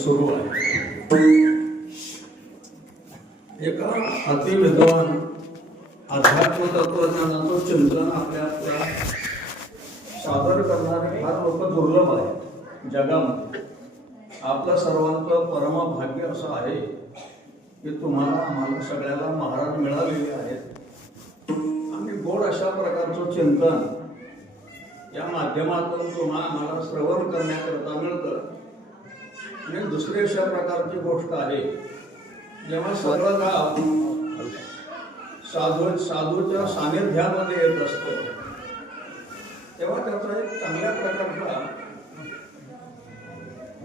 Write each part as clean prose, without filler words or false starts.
सुरू आहे। एका अतिविद्वान अध्यात्म तत्वज्ञानाचं चिंतन आपल्या सादर करणारे फार लोक दुर्लभ आहेत जगामध्ये। आपलं सर्वांचं परम भाग्य असं आहे की तुम्हाला आम्हाला सगळ्याला महाराज मिळालेले आहेत आणि गोड अशा प्रकारचं चिंतन या माध्यमातून तुम्हाला आम्हाला श्रवण करण्याकरता मिळतं। आणि दुसरी अशा प्रकारची गोष्ट आहे, जेव्हा सगळं गाव साधूच्या सानिध्यामध्ये येत असतं तेव्हा त्याचा एक चांगल्या प्रकारचा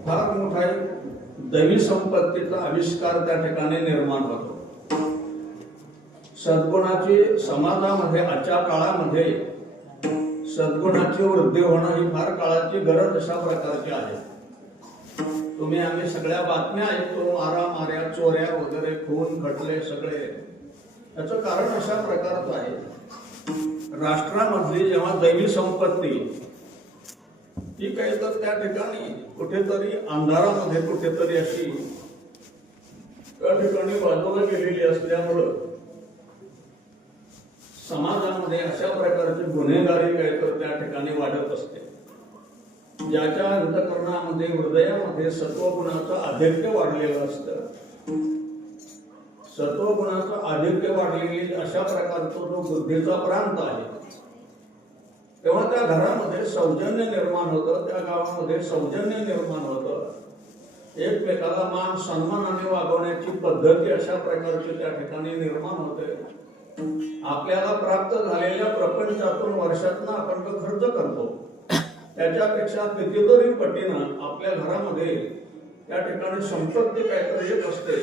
फार मोठा एक दैवी संपत्तीचा आविष्कार त्या ठिकाणी निर्माण होतो। सद्गुणाची समाजामध्ये आजच्या काळामध्ये सद्गुणाची वृद्धी होणं ही फार काळाची गरज अशा प्रकारची आहे। तुम्ही आम्ही सगळ्या बातम्या ऐकतो, मारामाऱ्या, चोऱ्या वगैरे, खून खटले सगळे। याचं कारण अशा प्रकारचं आहे, राष्ट्रामधली जेव्हा दैवी संपत्ती ही काही तर त्या ठिकाणी कुठेतरी अंधारामध्ये कुठेतरी अशी त्या ठिकाणी बाजूला गेलेली असल्यामुळं समाजामध्ये अशा प्रकारची गुन्हेगारी काही तर त्या ठिकाणी वाढत असते। ज्याच्या अंतःकरणामध्ये हृदयामध्ये सत्वगुणाचं आधिक्य वाढलेलं असतं, सत्वगुणाचं आधिक्य वाढलेली अशा प्रकारचा जो बुद्धीचा प्रांत आहे, तेव्हा त्या घरामध्ये सौजन्य निर्माण होतं, त्या गावामध्ये सौजन्य निर्माण होतं। एकमेकाला मान सन्मानाने वागवण्याची पद्धती अशा प्रकारची त्या ठिकाणी निर्माण होते। आपल्याला प्राप्त झालेल्या प्रपंचातून वर्षातनं आपण खर्च करतो, त्याच्यापेक्षा कितीतरी पटीनं आपल्या घरामध्ये त्या ठिकाणी संपत्ती काहीतरी येत असते।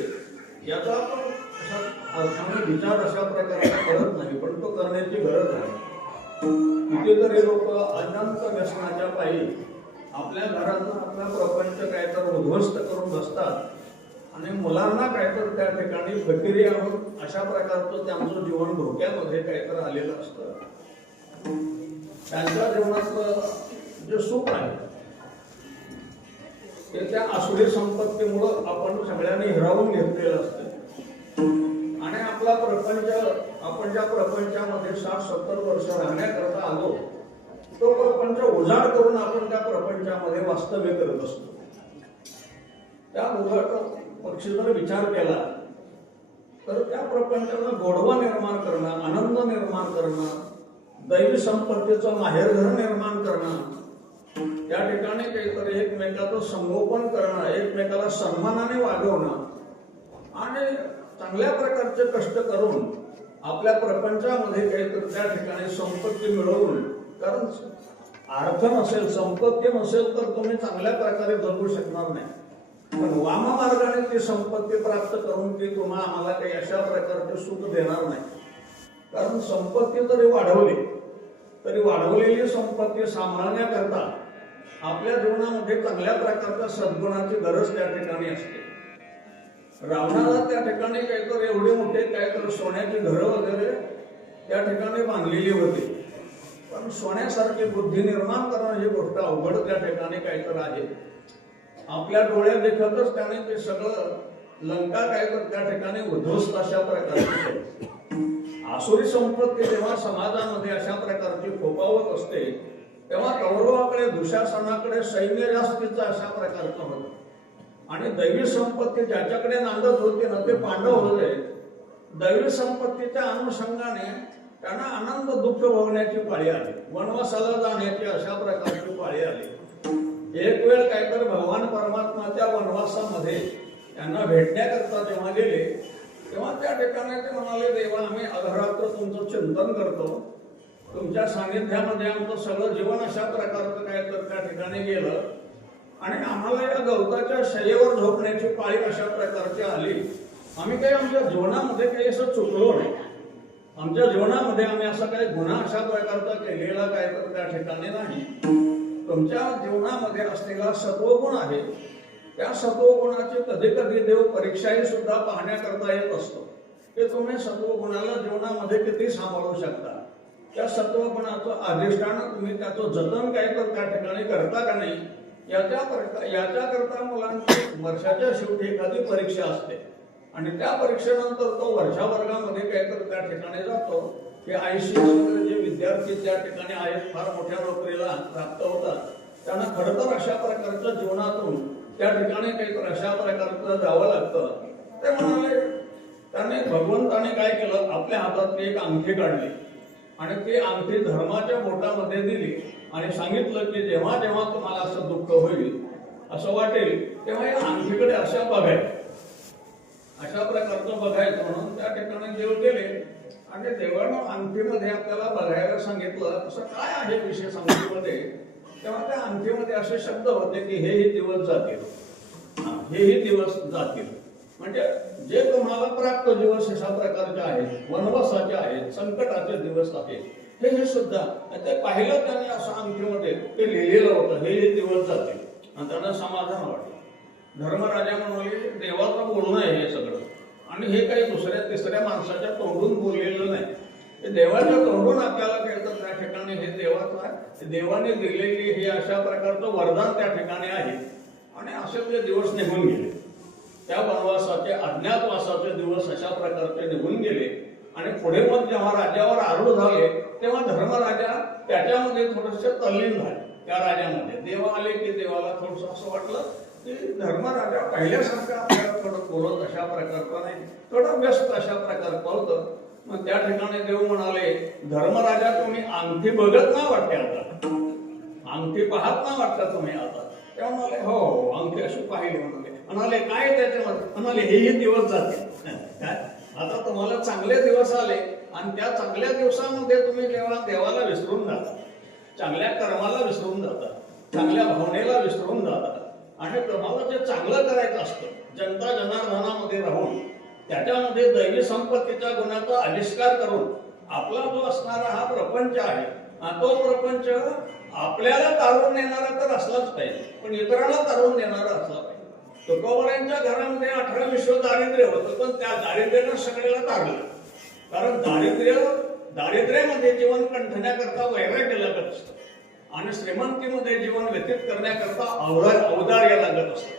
याचा आपण अशा अर्थाने विचार अशा प्रकारे करत नाही, पण तो करण्याची गरज आहे। कितीतरी लोक अनंत व्यसनाच्या पायी आपल्या घरातून आपला प्रपंच काहीतरी उद्ध्वस्त करून बसतात आणि मुलांना काहीतरी त्या ठिकाणी फकिरी आणून अशा प्रकारचं त्यांचं जीवन धोक्यामध्ये काहीतरी आलेलं असतं। त्यांच्या जीवनातलं जे सुख आहे ते त्या आसुरी संपत्तीमुळं आपण सगळ्यांनी हिरावून घेतलेलं असतं आणि आपला प्रपंच आपण ज्या प्रपंचामध्ये 60-70 वर्ष राहण्याकरता आलो, तो प्रपंच उजाड करून आपण त्या प्रपंचामध्ये वास्तव्य करत असतो। त्या उजाड पक्षी जर विचार केला तर त्या प्रपंचाला गोडवा निर्माण करणं, आनंद निर्माण करणं, दैवी संपत्तीचं माहेरघर निर्माण करणं, त्या ठिकाणी काहीतरी एकमेकाचं संगोपन करणं, एकमेकाला सन्मानाने वागवणं आणि चांगल्या प्रकारचे कष्ट करून आपल्या प्रपंचामध्ये काहीतरी त्या ठिकाणी संपत्ती मिळवून, कारण अर्थ नसेल, संपत्ती नसेल तर तुम्ही चांगल्या प्रकारे जगू शकणार नाही। पण वाममार्गाने ती संपत्ती प्राप्त करून ती तुम्हाला आम्हाला काही अशा प्रकारचे सुख देणार नाही। कारण संपत्ती जरी वाढवली तरी वाढवलेली संपत्ती सांभाळण्याकरता आपल्या जीवनामध्ये चांगल्या प्रकारच्या सद्गुणाची गरज त्या ठिकाणी असते। रावणाला त्या ठिकाणी काहीतरी एवढे मोठे काहीतरी सोन्याची घरं वगैरे त्या ठिकाणी बांधलेली होती, पण सोन्यासारखी बुद्धी निर्माण करणं ही गोष्ट अवघड त्या ठिकाणी काहीतरी आहे। आपल्या डोळ्या देखतच त्याने ते सगळं लंका काहीतरी त्या ठिकाणी उद्ध्वस्त अशा प्रकारची आसुरी संपत्ती जेव्हा समाजामध्ये अशा प्रकारची फोफावत असते तेव्हा कौरवाकडे, दुशासनाकडे सैन्य जास्तीचं अशा प्रकारचं होतं आणि दैवी संपत्ती ज्याच्याकडे नांदत होती ना ते पांडव होते। दैवी संपत्तीच्या अनुषंगाने त्यांना आनंद दुःख भोगण्याची पाळी आली, वनवासाला जाण्याची अशा प्रकारची पाळी आली। एक वेळ काहीतरी भगवान परमात्माच्या वनवासामध्ये त्यांना भेटण्याकरता जेव्हा गेले तेव्हा त्या ठिकाणी ते म्हणाले, देवा आम्ही अहोरात्र तुमचं चिंतन करतो, तुमच्या सानिध्यामध्ये आमचं सगळं जीवन अशा प्रकारचं काय तर त्या ठिकाणी गेलं आणि आम्हाला या गवताच्या शय्येवर झोपण्याची पाळी अशा प्रकारची आली। आम्ही काही आमच्या जीवनामध्ये काही असं चुकलो नाही, आमच्या जीवनामध्ये आम्ही असा काही गुन्हा अशा प्रकारचा केलेला काय तर त्या ठिकाणी नाही। तुमच्या जीवनामध्ये असलेला सत्वगुण आहे, त्या सत्वगुणाची कधी कधी देव परीक्षाही सुद्धा पाहण्याकरता येत असतो की तुम्ही सत्वगुणाला जीवनामध्ये किती सांभाळू शकता, त्या सत्वगुणाचं अधिष्ठान तुम्ही त्याचं जतन काय तर त्या ठिकाणी करता का नाही, याच्याकरता मुलांची वर्षाच्या शेवटी एखादी परीक्षा असते आणि त्या परीक्षेनंतर तो वर्षा वर्गामध्ये काहीतरी त्या ठिकाणी जातो की ICS जे विद्यार्थी त्या ठिकाणी आहेत, फार मोठ्या नोकरीला प्राप्त होतात, त्यांना खरं तर अशा प्रकारच्या जीवनातून त्या ठिकाणी काहीतरी अशा प्रकारचं जावं लागतं. ते म्हणाले त्याने भगवंताने काय केलं, आपल्या हातातली एक अंगठी काढली आणि ती अंगठी धर्माच्या बोटामध्ये दिली आणि सांगितलं की जेव्हा जेव्हा तुम्हाला असं दुःख होईल, असं वाटेल, तेव्हा या अंगठीकडे अशा बघायचं, अशा प्रकारचं बघायचं. म्हणून त्या ठिकाणी देव गेले आणि देवानं अंगठीमध्ये आपल्याला बघायला सांगितलं असं काय आहे विशेष अंगठीमध्ये. तेव्हा त्या अंगठीमध्ये असे शब्द होते की हेही दिवस जातील, हेही दिवस जातील. म्हणजे जे तुम्हाला प्राप्त दिवस अशा प्रकारचे आहेत, वनवासाचे आहेत, संकटाचे दिवस आहेत, हे सुद्धा ते पाहिलं त्याने असं अंगठीमध्ये ते लिहिलेलं होतं, हेही दिवस जातील. आणि त्यांना समाधान वाटलं. धर्मराजा म्हणाले देवाचं बोलणं आहे हे सगळं आणि हे काही दुसऱ्या तिसऱ्या माणसाच्या तोंडून बोललेलं नाही, हे देवाच्या तोंडून आपल्याला कळतं. त्या ठिकाणी हे देवाचा, देवाने दिलेली हे अशा प्रकारचं वरदान त्या ठिकाणी आहे. आणि असे ते दिवस निघून गेले, त्या वनवासाचे अज्ञातवासाचे दिवस अशा प्रकारचे निघून गेले. आणि पुढे मग जेव्हा राज्यावर आरूढ झाले तेव्हा धर्मराजा त्याच्यामध्ये थोडेसे तल्लीन झाले. त्या राजामध्ये देव आले की देवाला थोडस असं वाटलं की धर्मराजा पहिल्यासारखं आपल्याला थोडं बोलत अशा प्रकारचं नाही, थोडं व्यस्त अशा प्रकारचं होतं. मग त्या ठिकाणी देव म्हणाले, धर्मराजा तुम्ही अंगठी बघत ना वाटते आता, अंगठी पाहत ना वाटतं तुम्ही आता. तेव्हा म्हणाले हो अंगठी अशी पाहिली. म्हणाले काय त्याच्यामध्ये, म्हणाले हेही दिवस जाते. आता तुम्हाला चांगले दिवस आले आणि त्या चांगल्या दिवसामध्ये तुम्ही जेव्हा देवाला विसरून जाता, चांगल्या कर्माला विसरून जाता, चांगल्या भावनेला विसरून जाता आणि तुम्हाला जे चांगलं करायचं असतं जनता जनार्दनामध्ये राहून त्याच्यामध्ये दैवी संपत्तीच्या गुणाचा आविष्कार करून आपला जो असणारा हा प्रपंच आहे, तो प्रपंच आपल्याला तारून नेणारा तर असलाच पाहिजे, पण इतरांना तारून देणारा असला पाहिजे. तुकोबारांच्या घरामध्ये 18 विश्व दारिद्र्य होतं, पण त्या दारिद्र्यानं सगळ्याला तारलं. कारण दारिद्र्यामध्ये जीवन कंठण्याकरता वैराग्य लागत असतं आणि श्रीमंतीमध्ये जीवन व्यतीत करण्याकरता औदार्य लागत असतं.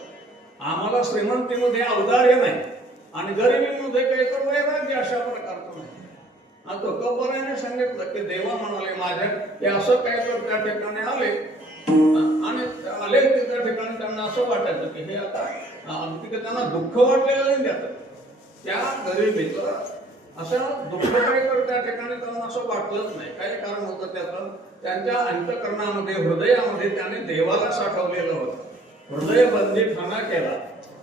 आम्हाला श्रीमंतीमध्ये औदार्य नाही आणि गरिबीमध्ये काही तर वैराग्य अशा प्रकारचं नाही. तुकोबाराने सांगितलं की देवा म्हणाले माझ्या ते असं काय तर त्या ठिकाणी आले आणि आले की त्या ठिकाणी त्यांना असं वाटायचं की हे आता अगदी त्यांना दुःख वाटलेलं नाही त्यात, त्या गरिबीचं असं दुःख काय तर त्या ठिकाणी त्यांना असं वाटलंच नाही. काय कारण होतं त्याचं, त्यांच्या अंतःकरणामध्ये हृदयामध्ये त्याने देवाला साठवलेलं होतं. हृदय बंदीखाना केला,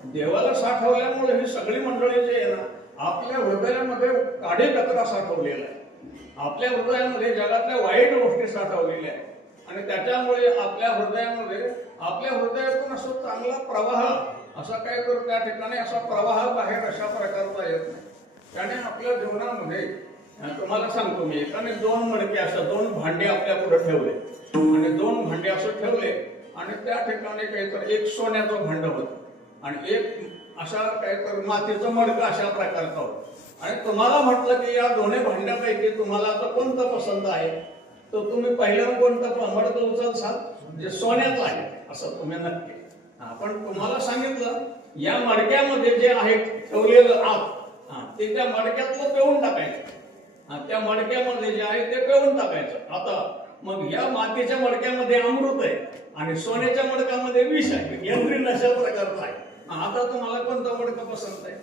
देवाला साठवल्यामुळे ही सगळी मंडळी जे आहे ना आपल्या हृदयामध्ये काढी कचरा साठवलेला आहे, आपल्या हृदयामध्ये जगातल्या वाईट गोष्टी साठवलेल्या आहेत आणि त्याच्यामुळे आपल्या हृदयातून असं चांगला प्रवाह असा काय तर त्या ठिकाणी असा प्रवाह बाहेर अशा प्रकारचा येत नाही. त्याने आपल्या जीवनामध्ये तुम्हाला सांगतो मी, एकाने 2 मडके अशा 2 भांडे आपल्या पुढे ठेवले आणि 2 भांडे असं ठेवले आणि त्या ठिकाणी काहीतरी एक सोन्याचं भांड होतं आणि एक अशा काहीतरी मातीचं मडकं अशा प्रकारचं होतं. आणि तुम्हाला म्हटलं की या दोन्ही भांड्यापैकी तुम्हाला आता कोणतं पसंत आहे, तर तुम्ही पहिल्यांदा कोणतं मडकं उचलसाल जे सोन्याचं आहे असं तुम्ही नक्की. पण तुम्हाला सांगितलं या मडक्यामध्ये जे आहे ठेवलेलं आत ते त्या मडक्यातलं पिऊन टाकायचं, त्या मडक्यामध्ये जे आहे ते पिऊन टाकायचं. आता मग या मातीच्या मडक्यामध्ये अमृत आहे आणि सोन्याच्या मडक्यामध्ये विष आहे, एवढी नशा प्रकारचं आहे. आता तुम्हाला कोणतं मडकं पसंत आहे?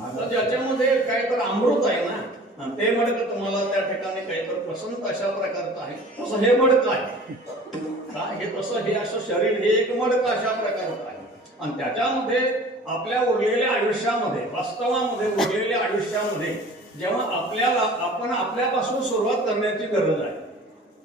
आता ज्याच्यामध्ये काही तर अमृत आहे ना ते मडकं तुम्हाला त्या ठिकाणी काहीतरी पसंत अशा प्रकारचं आहे. तसं हे मडकं आहे, हे तसं हे असं शरीर हे एक मडकं अशा प्रकारचं आहे. आणि त्याच्यामध्ये आपल्या उरलेल्या आयुष्यामध्ये, वास्तवामध्ये उरलेल्या आयुष्यामध्ये जेव्हा आपण आपल्यापासून सुरुवात करण्याची गरज आहे.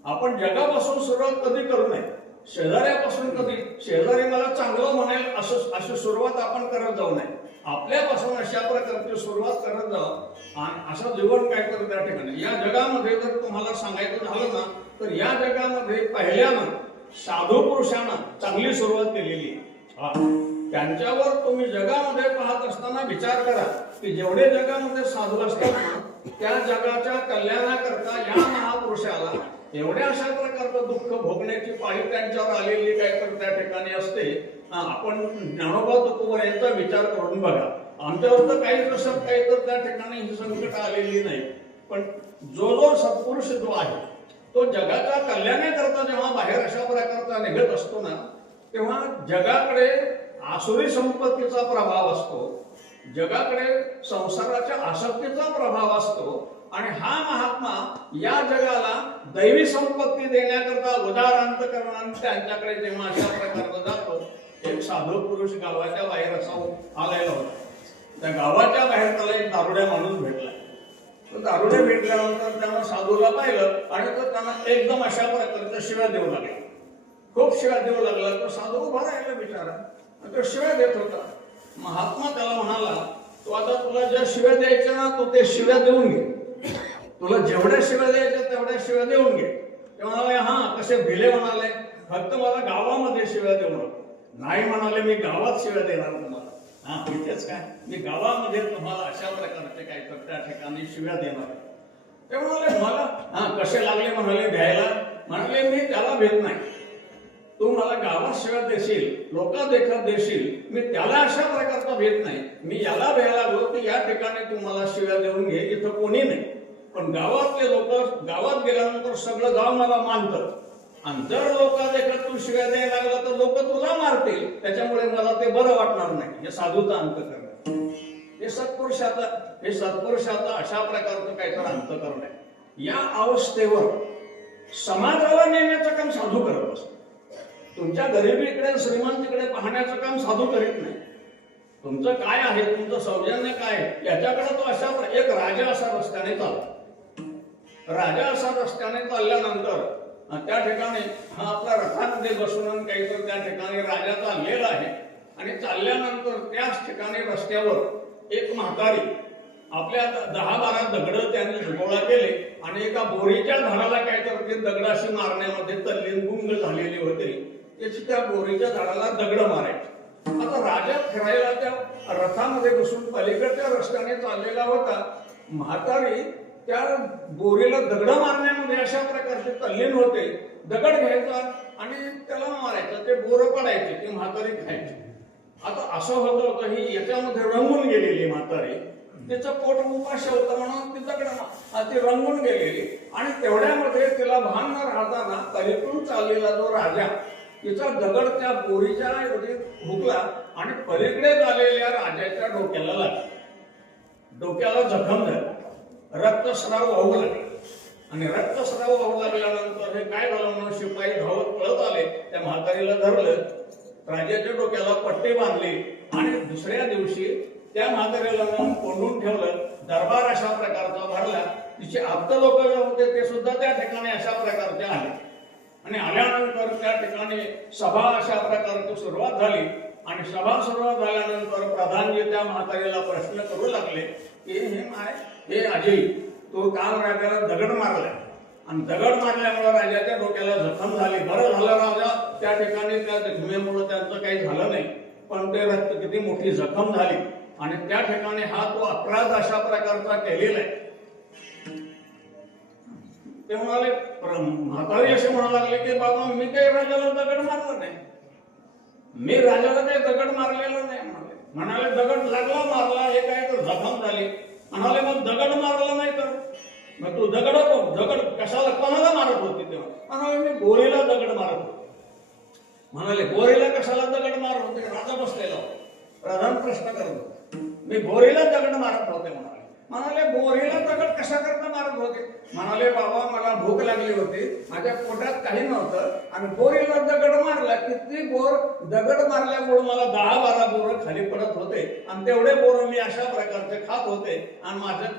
आपण जगापासून सुरुवात कधी करू नये, शेजाऱ्यापासून कधी, शेजारी मला चांगलं म्हणेल अशी सुरुवात आपण करत जाऊ नये. आपल्यापासून अशा प्रकारची सुरुवात करत जावं आणि असं जीवन काय करत त्या ठिकाणी. या जगामध्ये जर तुम्हाला सांगायचं झालं ना तर या जगामध्ये पहिल्यानं साधू पुरुषांना चांगली सुरुवात केलेली आहे. त्यांच्यावर तुम्ही जगामध्ये पाहत असताना विचार करा की जेवढे जगामध्ये साधू असतात त्या जगाच्या कल्याणाकरता या महापुरुषाला एवढ्या अशा प्रकारचं दुःख भोगण्याची पाळी त्यांच्यावर आलेली काय तर त्या ठिकाणी असते. आपण ज्ञानोबा तुकोबर यांचा विचार करून बघा. आमच्यावर तर काही तसं काही तर त्या ठिकाणी ही संकट आलेली नाही, पण जो सत्पुरुष जो आहे तो जगाच्या कल्याणाकरता जेव्हा बाहेर अशा प्रकारचा निघत असतो ना, तेव्हा जगाकडे आसुरी संपत्तीचा प्रभाव असतो, जगाकडे संसाराच्या आसक्तीचा प्रभाव असतो. आणि हा महात्मा या जगाला दैवी संपत्ती देण्याकरता उदारांत करणार त्यांच्याकडे जेव्हा अशा प्रकारचा जातो. एक साधू पुरुष गावाच्या बाहेर असा आलेला होता. त्या गावाच्या बाहेर त्याला एक दारुड्या माणूस भेटला. तो दारुड्या भेटल्यानंतर त्यानं साधूला पाहिलं आणि तो त्यांना एकदम अशा प्रकारच्या शिव्या देऊ लागला. खूप शिव्या देऊ लागला. तो साधू उभा राहिला बिचारा, तो शिव्या देत होता. महात्मा त्याला म्हणाला, तू आता तुला ज्या शिव्या द्यायच्या ना तू ते शिव्या देऊन घे, तुला जेवढ्या शिव्या द्यायच्या तेवढ्या शिव्या देऊन घे. ते म्हणाले, हा कसे भिले म्हणाले, फक्त मला गावामध्ये शिव्या देऊ नको. नाही म्हणाले, मी गावात शिव्या देणार तुम्हाला. हा इथेच काय, मी गावामध्ये तुम्हाला अशा प्रकारचे काय तर त्या ठिकाणी शिव्या देणार. ते म्हणाले, मला कसे लागले म्हणाले भ्यायला. म्हणाले, मी त्याला भेट नाही, तू मला गावात शिव्या देशील, लोका देखत देशील, मी त्याला अशा प्रकारचा भेद नाही. मी याला भ्यायला लागलो की या ठिकाणी तू मला शिव्या देऊन घे, इथं कोणी नाही. पण गावातले लोक गावात गेल्यानंतर सगळं गाव मला मानतं. आणि जर लोका देखत तू शिव्या द्यायला लागला तर लोक तुला मारतील, त्याच्यामुळे मला ते बरं वाटणार नाही. हे साधूचा अंत करणं, हे सत्पुरुषाचा अशा प्रकारचं काहीतरी अंत करणं. या अवस्थेवर समाजाला नेण्याचं काम साधू करत असतो. तुमच्या गरिबीकडे श्रीमंतीकडे पाहण्याचं काम साधू करीत नाही. तुमचं काय आहे, तुमचं सौजन्य काय आहे याच्याकडे तो अशा एक राजा असा रस्त्याने चालतो. राजा असा रस्त्याने चालल्यानंतर त्या ठिकाणी हा आपल्या रथामध्ये बसून काहीतरी त्या ठिकाणी राजा चाललेला आहे. आणि चालल्यानंतर त्याच ठिकाणी रस्त्यावर एक म्हातारी आपल्या 10-12 दगड त्यांनी गोळा केले आणि एका बोरीच्या झाडाला काहीतरी ते दगडाशी मारण्यामध्ये तल्लीन गुंग झालेली होते. त्याची त्या बोरीच्या झाडाला दगड मारायचे. आता राजा फिरायला त्या रथामध्ये बसून पलीकडच्या रस्त्याने चाललेला होता. म्हातारी त्या बोरीला दगड मारण्यामध्ये अशा प्रकारचे तल्लीन होते. दगड घ्यायचा आणि त्याला मारायचं, ते बोरं पडायचे, ती म्हातारी खायची. आता असं होतं ही याच्यामध्ये रंगून गेलेली म्हातारी, तिचं पोट उपाशी होतं म्हणून ती दगड ती रंगून गेलेली. आणि तेवढ्यामध्ये तिला भान न राहताना पलीकडून चाललेला जो राजा तिचा दगड त्या बोरीच्या हुकला आणि पलीकडे झालेल्या राजाच्या डोक्याला लागला. डोक्याला जखम झाला, रक्तस्राव वाहू लागला. आणि रक्तस्राव वाहू लागल्यानंतर हे काय झालं म्हणून शिपाई धावत पळत आले, त्या म्हातारीला धरलं, राजाच्या डोक्याला पट्टी बांधली आणि दुसऱ्या दिवशी त्या म्हातारीला कोंडून ठेवलं. दरबार अशा प्रकारचा भरला. तिचे आप्त लोक जे होते ते सुद्धा त्या ठिकाणी अशा प्रकारचे आले. आणि आल्यानंतर त्या ठिकाणी सभा अशा प्रकारची सुरुवात झाली. आणि सभा सुरुवात झाल्यानंतर प्रधानजी त्या म्हातारीला प्रश्न करू लागले की हे अजय, तो काल राजाला दगड मारला आणि दगड मारल्यामुळे राजाच्या डोक्याला जखम झाली. बरं झालं राजा त्या ठिकाणी त्या जखमेमुळे त्यांचं काही झालं नाही, पण ते रक्त किती मोठी जखम झाली. आणि त्या ठिकाणी हा तो अपराध अशा प्रकारचा केलेला आहे. ते म्हणाले, म्हातारी असे म्हणू लागले की बाबा मी काही राजाला दगड मारला नाही, मी राजाला काही दगड मारलेला नाही. म्हणाले दगड लागला मारला, हे काय तर जखम झाली. म्हणाले मग दगड मारला नाही तर मग तू दगड कशाला कोणाला मारत होती तेव्हा? म्हणाले मी बोरीला दगड मारत होते. म्हणाले बोरीला कशाला दगड मारत होते? राजा बसलेला होता, प्रधान प्रश्न करत होते. मी बोरीला दगड मारत होते. म्हणाले बोरीला दगड कशा करता मारत होते? म्हणाले बाबा मला भूक लागली होती, माझ्या पोटात काही नव्हतं आणि बोरीला दगड मारला की ती बोर दगड मारल्यामुळे मला 10-12 बोरं खाली पडत होते आणि तेवढे बोरं मी अशा प्रकारचे खात होते आणि माझ्या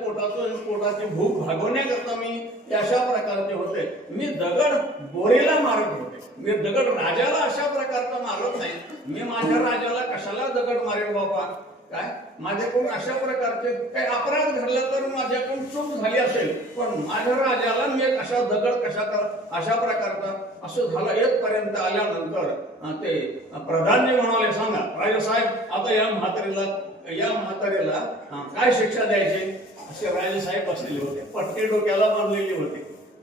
पोटाची भूक भागवण्याकरता मी अशा प्रकारचे होते. मी दगड बोरीला मारत होते, मी दगड राजाला अशा प्रकारचा मारत नाही. मी माझ्या राजाला कशाला दगड मारेल बाबा? काय माझ्याकडून अशा प्रकारचे काही अपराध घडला तर माझ्याकडून चूक झाली असेल, पण माझ्या राजाला मी एक अशा दगड अशा प्रकारचा असं झालं. येतपर्यंत आल्यानंतर ते प्रधानजी म्हणाले, सांगा राजासाहेब आता या म्हातारीला काय शिक्षा द्यायची? असे राजेसाहेब बसलेले होते, पट्टी डोक्याला बांधलेली होती.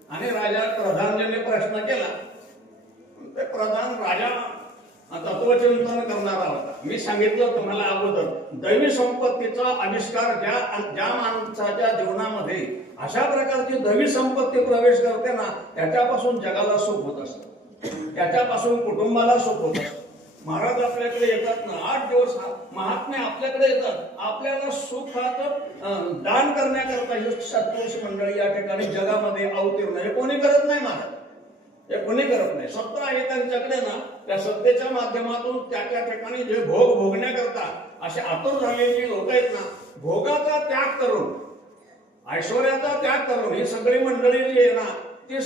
आणि प्रधानजीने प्रश्न केला. ते प्रधान राजा तत्वचिंतन करणारा होता. मी सांगितलं तुम्हाला अगोदर, दैवी संपत्तीचा आविष्कार ज्या माणसाच्या जीवनामध्ये अशा प्रकारची दैवी संपत्ती प्रवेश करते ना, त्याच्यापासून जगाला सुख होत असतं, त्याच्यापासून कुटुंबाला सुख होत असतं. महाराज आपल्याकडे येतात ना, 8 दिवस महात्मे आपल्याकडे येतात, आपल्याला सुखाचं दान करण्याकरता ही सत्पुरुष मंडळी या ठिकाणी जगामध्ये अवतीर्ण. हे कोणी करत नाही महाराज, हे कोणी करत नाही. सत्ता आहे त्यांच्याकडे ना, त्या सत्तेच्या माध्यमातून त्या ठिकाणी जे भोग भोगण्याकरता असे आतुर झालेली लोक आहेत ना, भोगाचा त्याग करून, ऐश्वर्याचा त्याग करून ही सगळी मंडळी जी आहे ना, ती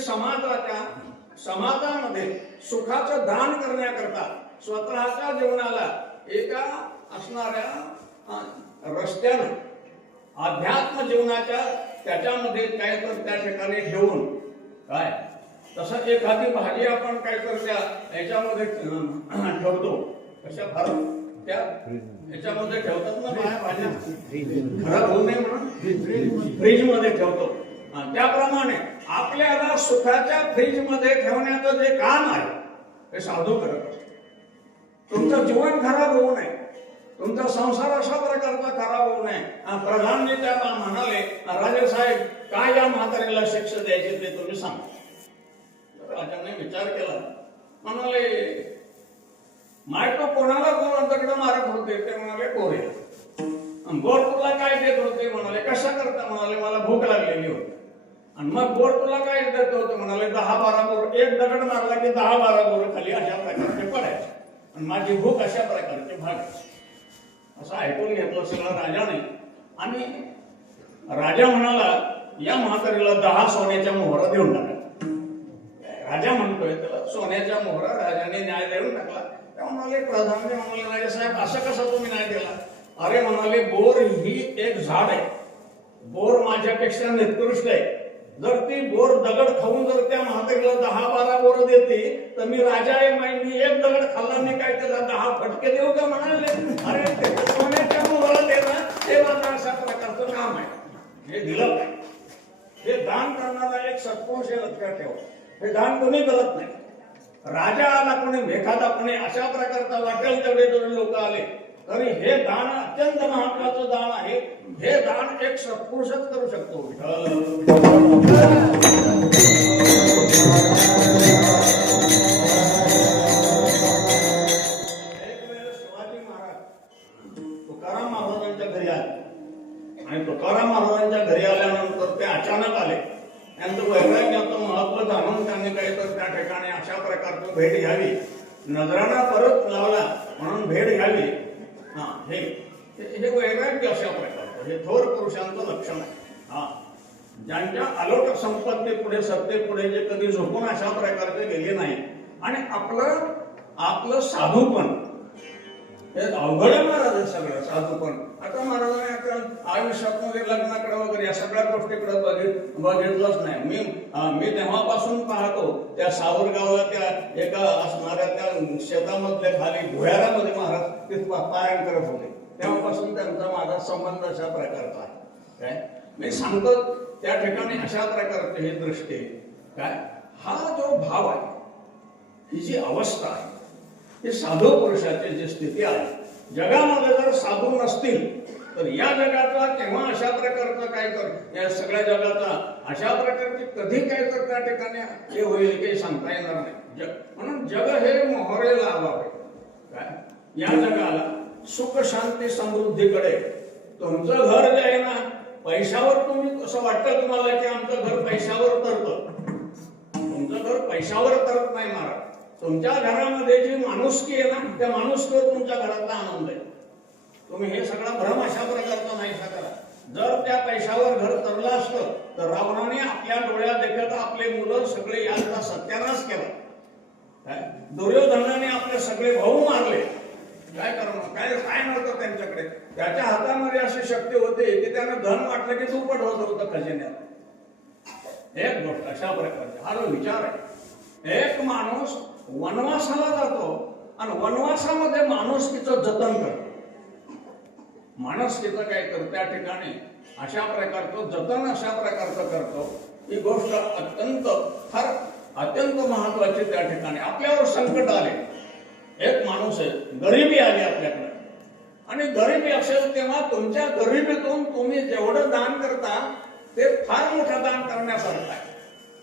समाजामध्ये सुखाचं दान करण्याकरता स्वतःच्या जीवनाला एका असणाऱ्या रस्त्यानं अध्यात्म जीवनाच्या त्याच्यामध्ये काय तर त्या ठिकाणी ठेवून, काय तसं एखादी भाजी आपण काय तर त्या याच्यामध्ये ठेवतो, कशा भारत त्या याच्यामध्ये ठेवतात ना भाज्या, खराब होऊ नये म्हणून फ्रीज मध्ये ठेवतो. त्याप्रमाणे आपल्याला सुखाच्या फ्रीज मध्ये ठेवण्याचं जे काम आहे हे साधू करत असतो. तुमचं जीवन खराब होऊ नये, तुमचा संसार अशा प्रकारचा खराब होऊ नये. प्रधानजी त्या म्हणाले, राजेसाहेब काय या म्हातारीला शिक्षा द्यायची ते तुम्ही सांगा. राजाने विचार केला, म्हणाले मायको कोणाला कोणाकडे मारत होते ते म्हणाले कोरे. बोर तुला काय देत होते म्हणाले, कशा करता म्हणाले, मला भूक लागलेली होती. आणि मग बोर तुला काय देत होते म्हणाले, 10-12 बोर. एक दगड मारला की 10-12 बोर खाली अशा प्रकारचे पडायचे आणि माझी भूक अशा प्रकारचे भागायची. असं ऐकून घेतलं सगळं राजाने. आणि राजा म्हणाला, या म्हातारीला 10 सोन्याच्या मोहरा देऊन टाका. राजा म्हणतोय त्याला सोन्याच्या मोहरा राजाने न्याय देऊन टाकला. तेव्हा म्हणाले प्रधानजी, म्हणाले राजेसाहेब असं कसं तुम्ही न्याय दिला? अरे म्हणाले, बोर ही एक झाड आहे, बोर माझ्यापेक्षा निकृष्ट आहे. जर ती बोर दगड खाऊन जर त्या म्हातारीला 10-12 बोर देते तर मी राजा आहे, मी एक दगड खाल्ला, मी काय त्याला 10 फटके देऊ का म्हणाले. अरे सोन्याच्या मोहरा देणं हे माझं अशा प्रकारचं काम आहे, हे दिलं काय. हे दान करणारा एक सत्पुरुष हे लक्षात ठेवा. हे दान कोणी करत नाही. राजा आला कोणी, एखादा कोणी अशा प्रकारचा वाटेल तेवढे जरी लोक आले तरी हे दान अत्यंत महत्वाचं दान आहे. हे दान एक सत्पुरुषच करू शकतो. एक वेळेस शिवाजी महाराज तुकाराम महाराजांच्या घरी आले आणि तुकाराम महाराजांच्या घरी आल्यानंतर ते अचानक आले. त्यांचं वैराग्याचं महत्व जाणून त्यांनी काही तर त्या ठिकाणी अशा प्रकारचं भेट घ्यावी, नजराणा परत लावला म्हणून भेट घ्यावी. हे वैराग्य अशा प्रकारचं हे थोर पुरुषांचं लक्षण आहे. ज्यांच्या अलोट संपत्ती पुढे, सत्ते पुढे जे कधी झोपून अशा प्रकारचे गेले नाही. आणि आपलं साधूपण हे अवघड आहे महाराज, सगळं साधूपण. आता महाराजांनी आयुष्यात मध्ये लग्नाकडे वगैरे या सगळ्या गोष्टीकडे बघितलंच नाही. मी तेव्हापासून पाहतो त्या सावरगावला त्या एका असणाऱ्या त्या शेतामधल्या खाली भुयारामध्ये महाराज ते पारायण करत होते. तेव्हापासून त्यांचा माझा संबंध अशा प्रकारचा आहे. काय मी सांगतो त्या ठिकाणी अशा प्रकारची ही दृष्टी काय, हा जो भाव आहे, ही जी अवस्था आहे, ही साधू पुरुषाची जी स्थिती आहे. जगामध्ये जर साधू नसतील तर या जगाचा केव्हा अशा प्रकारचं काय कर, या सगळ्या जगाचा अशा प्रकारची कधी काय तर त्या ठिकाणी हे होईल काही सांगता येणार नाही. म्हणून जग हे मोहरे लावावे. काय या जगाला सुख शांती समृद्धीकडे, तुमचं घर जे आहे ना पैशावर, तुम्ही असं वाटतं तुम्हाला की आमचं घर पैशावर तरतं, तुमचं घर पैशावर तरत नाही महाराज. तुमच्या घरामध्ये जी माणुसकी आहे ना, त्या माणुसकीवर तुमच्या घरातला आनंद आहे. तुम्ही हे सगळा भ्रम अशा प्रकारचा नाहीसा करा. जर त्या पैशावर घर तरलं असतं तर रावणाने आपल्या डोळ्या देखत आपले मुलं सगळे यांचा सत्यानाश केला. दुर्योधनाने आपले सगळे भाऊ मारले. काय करणार, काय नव्हतं त्यांच्याकडे. त्याच्या हातामध्ये अशी शक्ती होती की त्यानं धन वाटलं की दुप्पट होत होतं खजिन्यात. एक गोष्ट अशा प्रकारची, हा जो विचार आहे, एक माणूस वनवासाला जातो आणि वनवासामध्ये माणुसकीचं जतन करतो. माणुसकीचं काय करतो त्या ठिकाणी अशा प्रकारचं जतन अशा प्रकारचं करतो. ही गोष्ट अत्यंत महत्वाची. त्या ठिकाणी आपल्यावर संकट आले, एक माणूस आहे, गरिबी आली आपल्याकडे, आणि गरिबी असेल तेव्हा तुमच्या गरिबीतून तुम्ही जेवढं दान करता ते फार मोठं दान करण्यासारखं आहे.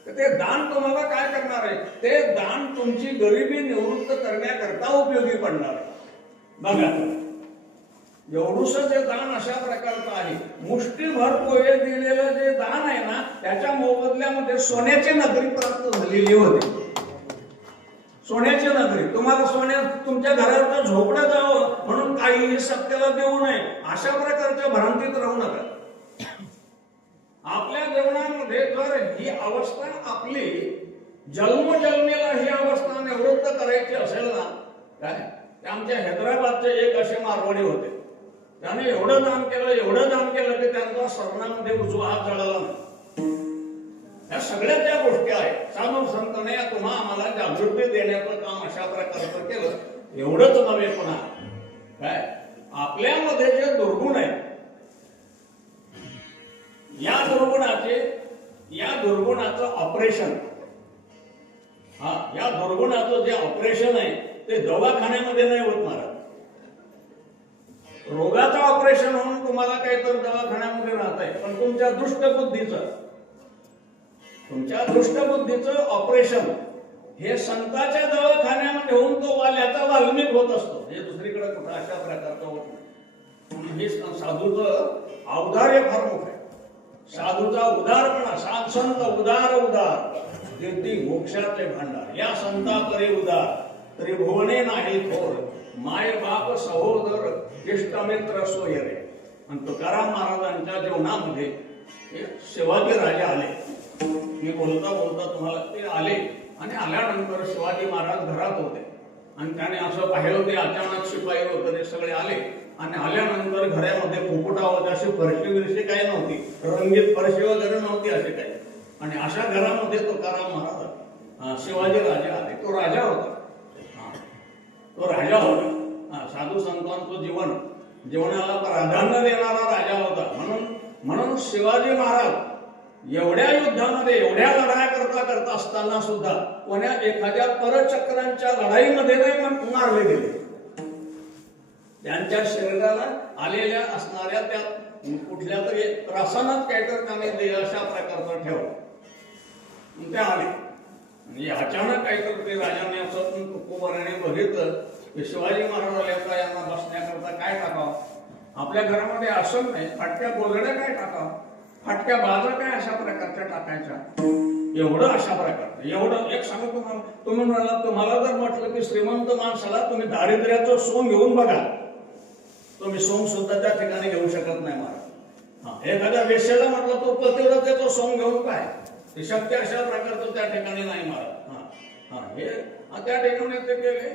ते दान तुम्हाला काय करणार आहे? ते दान तुमची गरिबी निवृत्त करण्याकरता उपयोगी पडणार आहे. बघा, एवढूस जे दान अशा प्रकारचं आहे. मुष्टीभर पोहे दिलेलं जे दान आहे ना, त्याच्या मोबदल्यामध्ये सोन्याची नगरी प्राप्त झालेली होती. सोन्याची नगरी. तुम्हाला तुमच्या घरात झोपडं जावं म्हणून काहीही सत्याला देऊ नये, अशा प्रकारच्या भ्रांतीत राहू नका. आपल्या जीवनामध्ये जर ही अवस्था आपली जन्मजन्मेला ही अवस्था निवृत्त करायची असेल ना, काय आमच्या हैदराबादचे एक असे मारवाडी होते. त्याने एवढं दान केलं की त्यांचा सर्णामध्ये उजवा हात जळाला नाही. या सगळ्या ज्या गोष्टी आहेत, साधू संतांनी तुम्हा आम्हाला जागृती देण्याचं काम अशा प्रकारचं केलं. एवढंच नव्हे, पुन्हा काय आपल्यामध्ये जे दुर्गुण आहे, या दुर्गुणाचं ऑपरेशन, या दुर्गुणाचं जे ऑपरेशन आहे ते दवाखान्यामध्ये नाही होत महाराज. रोगाचं ऑपरेशन होऊन तुम्हाला काहीतरी दवाखान्यामध्ये राहत आहे, पण तुमच्या दृष्टबुद्धीचं ऑपरेशन हे संतांच्या दवाखान्यामध्ये होऊन तो वाल्याचा वाल्मिक होत असतो. हे दुसरीकडे कुठं अशा प्रकारचं होत नाही. हे साधूचं औदार्य फार मोठं आहे. साधूचा उदारपणा, संत उदार देती मोक्षाचे भांडार. या संता करे उदार त्रिभुवने नाही थोर, माय बाप सहोदर इष्टमित्र सोयरे. आणि तुकाराम महाराजांच्या जीवनामध्ये शिवाजी राजे आले. मी बोलता तुम्हाला ते आले, आणि आल्यानंतर शिवाजी महाराज घरात होते, आणि त्याने असं पाहिलं ते अचानक शिपाई वगैरे सगळे आले, आणि आल्यानंतर घरामध्ये पोपटा होता. अशी फरशी बिरशी काही नव्हती, रंगीत फरशी वगैरे नव्हती असे काही. आणि अशा घरामध्ये तुकाराम महाराज शिवाजी राजे आले. तो राजा होता. साधू संतांचं जीवनाला प्राधान्य देणारा राजा होता. म्हणून शिवाजी महाराज एवढ्या युद्धामध्ये, एवढ्या लढाया करता असताना सुद्धा कोण्या एखाद्या परचक्रांच्या लढाईमध्ये नाही मारले गेले. त्यांच्या शरीराला आलेल्या असणाऱ्या त्या कुठल्या तरी रासायनात काहीतरी त्याने दिले अशा प्रकारचं ठेवलं. ते आले, अचानक काहीतरी ते राजाने असं तुकोबाराने बघितलं की शिवाजी महाराज यांना बसण्याकरता काय टाकावं. आपल्या घरामध्ये आसन नाही, फाटक्या गोलगड्या काय टाकावं, फाटक्या बाजा काय अशा प्रकारच्या टाकायच्या. एवढं अशा प्रकारचं. एवढं एक सांगू तुम्हाला, तुम्हाला जर म्हटलं की श्रीमंत माणसाला तुम्ही दारिद्र्याचं सोंग घेऊन बघा, तुम्ही सोंग सुद्धा त्या ठिकाणी घेऊ शकत नाही महाराज. एखाद्या वेश्याला म्हटलं तो पतिव्रतेचं सोंग घेऊन काय, ते शक्य अशा प्रकारचं त्या ठिकाणी नाही महाराज. हे त्या ठिकाणी ते केले.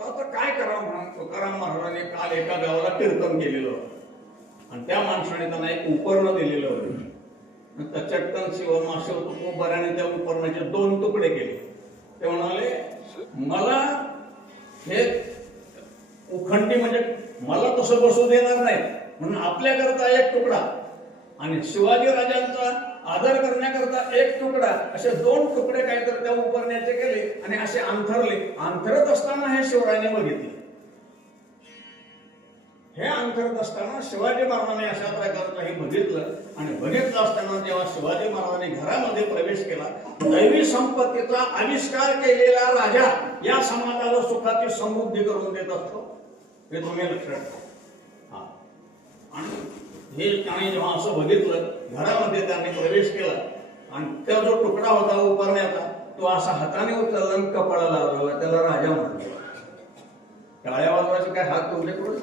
आता काय करावं म्हणून तुकाराम महाराजांनी काल एका गावाला कीर्तन केलेलं होतं, आणि त्या माणसाने त्यांना एक उपर्ण दिलेलं होतं. चटकन शिवमाशिव तुकोबाराने त्या उपरणाचे 2 तुकडे केले. ते म्हणाले, मला हे उखंडी म्हणजे मला तसं बसू देणार नाही, म्हणून आपल्याकरता 1 तुकडा आणि शिवाजी राजांचा आदर करण्याकरता 1 तुकडा, असे 2 तुकडे काहीतरी त्या उपरण्याचे केले आणि असे अंथरले. अंथरत असताना हे शिवरायाने बघितले. हे अंथरत असताना शिवाजी महाराजांनी अशा प्रकारचं हे बघितलं, आणि बघितलं असताना जेव्हा शिवाजी महाराजांनी घरामध्ये प्रवेश केला, दैवी संपत्तीचा आविष्कार केलेला राजा या समाजाला सुखाची समृद्धी करून देत असतो, हे तुम्ही लक्षात ठेवा. आणि हे त्याने जेव्हा असं बघितलं, घरामध्ये त्याने प्रवेश केला, आणि त्या जो तुकडा होता उपरण्याचा तो असा हाताने उचलला आणि कपाळाला लावला. त्याला राजा म्हणतो. टाळ्या वाजवायचे काय हात तुमच्याकडून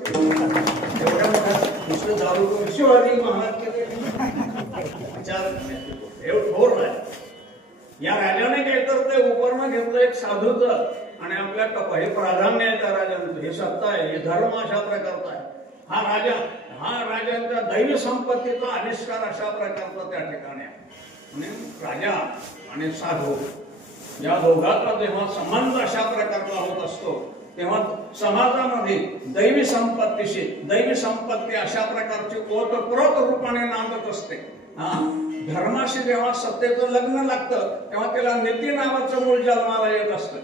एवढ्या मोठ्या नुसतं दारू शिवाजी महाराज एवढं थोर राजा. या राजाने काय तर ते उपरणं घेतलं एक साधूचं, आणि आपल्या कपा हे प्राधान्य आहे त्या राजांचं, हे सत्ता आहे, हे धर्म अशा प्रकारचा आहे. हा राजांच्या दैवी संपत्तीचा आविष्कार अशा प्रकारचा त्या ठिकाणी आहे. आणि राजा आणि साधू या दोघांचा जेव्हा संबंध अशा प्रकारचा होत असतो, तेव्हा समाजामध्ये दैवी संपत्ती अशा प्रकारची ओतप्रोत रूपाने नांदत असते. धर्माशी जेव्हा सत्तेचं लग्न लागतं तेव्हा त्याला नीती नावाचं मूळ जन्माला येत असतं.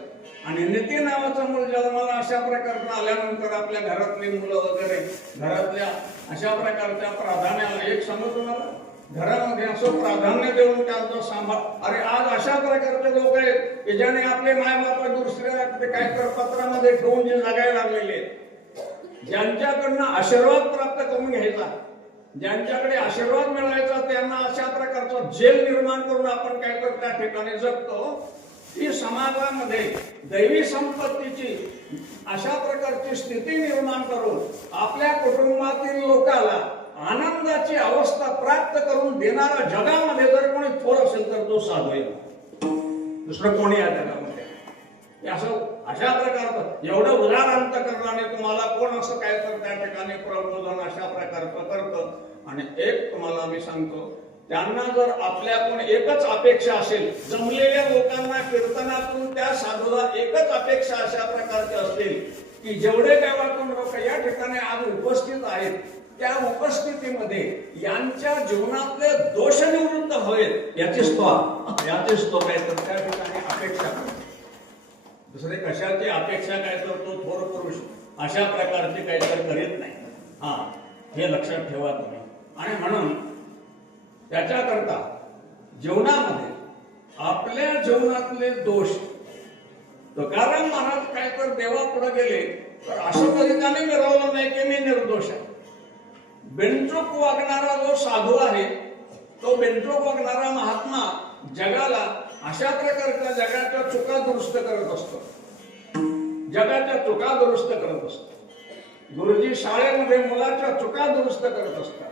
आणि नीती नावाचं मूळ जन्माला अशा प्रकारचं आल्यानंतर आपल्या घरातली मुलं वगैरे घरातल्या अशा प्रकारच्या प्राधान्याला एक सांगतो तुम्हाला, घरामध्ये असं प्राधान्य देऊन त्यांचा सांभाळ. अरे आज अशा प्रकारचे लोक आहेत की ज्याने आपले मायबाप दुसऱ्या काही तर पत्रामध्ये ठेवून जे जगायला लागलेले आहेत. ज्यांच्याकडनं आशीर्वाद प्राप्त करून घ्यायचा, ज्यांच्याकडे आशीर्वाद मिळायचा, त्यांना अशा प्रकारचा जेल निर्माण करून आपण काय तर त्या ठिकाणी जगतो. ही समाजामध्ये दैवी संपत्तीची अशा प्रकारची स्थिती निर्माण करून आपल्या कुटुंबातील लोकाला आनंदाची अवस्था प्राप्त करून देणारा जगामध्ये जर कोणी थोर असेल तर तो साधू आहे. दुसरं कोणी या जगामध्ये असं अशा प्रकारचं एवढं उदार अंतकरणाने तुम्हाला कोण असं काय तर त्या ठिकाणी प्रबोधन अशा प्रकारचं करतं. आणि एक तुम्हाला मी सांगतो, त्यांना जर आपल्याकडून एकच अपेक्षा असेल, जमलेल्या लोकांना कीर्तनातून त्या साधूला एकच अपेक्षा अशा प्रकारची असतील की जेवढे गावातून लोक या ठिकाणी आज उपस्थित आहेत त्या उपस्थितीमध्ये यांच्या जीवनातले दोष निवृत्त व्हावेत याचीच तो काय तर त्या ठिकाणी अपेक्षा करतो. दुसरे कशाची अपेक्षा काय करतो थोर पुरुष अशा प्रकारचे काही तर करीत नाही. हे लक्षात ठेवा तुम्ही. आणि म्हणून त्याच्याकरता जीवनामध्ये आपल्या जीवनातले दोष तुकाराम महाराज काय तर देवापुढे गेले तर असं कधी त्याने मिरवलं नाही की मी निर्दोष आहे. बेंचूक वागणारा जो साधू आहे तो बेंचूक वागणारा महात्मा जगाला अशा प्रकारच्या जगाच्या चुका दुरुस्त करत असतो. गुरुजी शाळेमध्ये मुलाच्या चुका दुरुस्त करत असतात.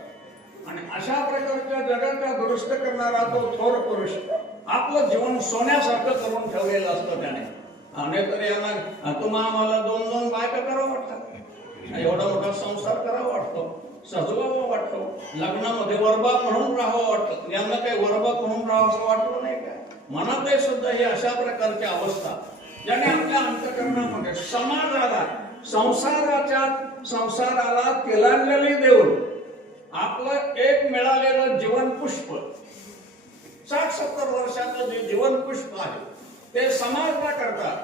आणि अशा प्रकारच्या जगाच्या दुरुस्त करणारा तो थोर पुरुष आपलं जीवन सोन्यासारखं करून ठेवलेलं असतं त्याने. नाहीतर यांना तुम्हाला 2-2 बायका करावं वाटतात, एवढा मोठा संसार करावा वाटतो, सजवावा वाटतो, लग्नामध्ये वरबाप म्हणून राहावं वाटतं. यांना काही वरबाप म्हणून राहावं असं वाटलं नाही का? मनात सुद्धा ही अशा प्रकारची अवस्था ज्याने आपल्या अंतःकरणामध्ये संसाराला तिलांजली देऊन आपलं एक मिळालेलं जीवन पुष्प 60-70 वर्षाचं जे जीवन पुष्प आहे ते समाजाला करतात.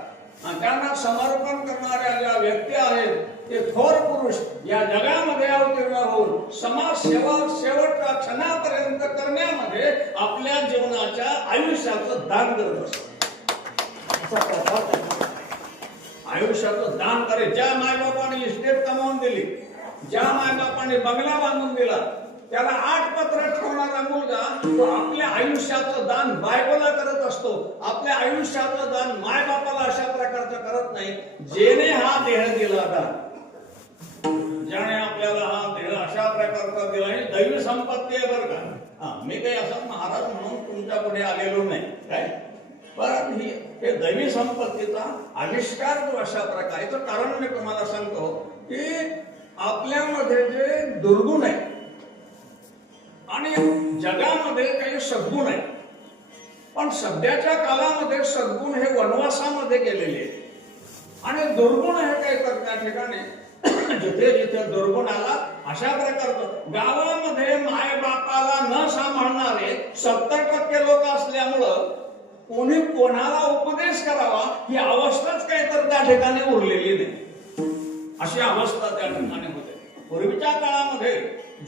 त्यांना समर्पण करणाऱ्या ज्या व्यक्ती आहेत ते थोर पुरुष या जगामध्ये अवतीर्ण होऊन समाज सेवा शेवटच्या क्षणापर्यंत करण्यामध्ये आपल्या जीवनाच्या आयुष्याचं दान करत असतात. आयुष्याचं दान करे. ज्या मायबापाने इस्टेट कमावून दिली, ज्या मायबापाने बंगला बांधून दिला, त्याला 8 पत्र ठेवणारा मुलगा तो आपल्या आयुष्याचं दान बायकोला करत असतो. आपल्या आयुष्याचं दान मायबापाला अशा प्रकारचं करत नाही. जेने हा देह दिला दान, ज्याने आपल्याला हा देह अशा प्रकारचा दिला, ही दैवी संपत्ती आहे बरं का. मी काही असं महाराज म्हणून तुमच्या पुढे आलेलो नाही काय, पण हे दैवी संपत्तीचा आविष्कार जो अशा प्रकारचं कारण मी तुम्हाला सांगतो की आपल्यामध्ये जे दुर्गुण आहे आणि जगामध्ये काही सद्गुण आहे, पण सध्याच्या काळामध्ये सद्गुण हे वनवासामध्ये गेलेले आहेत आणि दुर्गुण हे काय तर त्या ठिकाणी जिथे जिथे दुर्गुण आला अशा प्रकारचं गावामध्ये माय बापाला न सांभाळणारे 70% लोक असल्यामुळं कोणी कोणाला उपदेश करावा ही अवस्थाच काय तर त्या ठिकाणी उरलेली नाही. अशी अवस्था त्या ठिकाणी होते. पूर्वीच्या काळामध्ये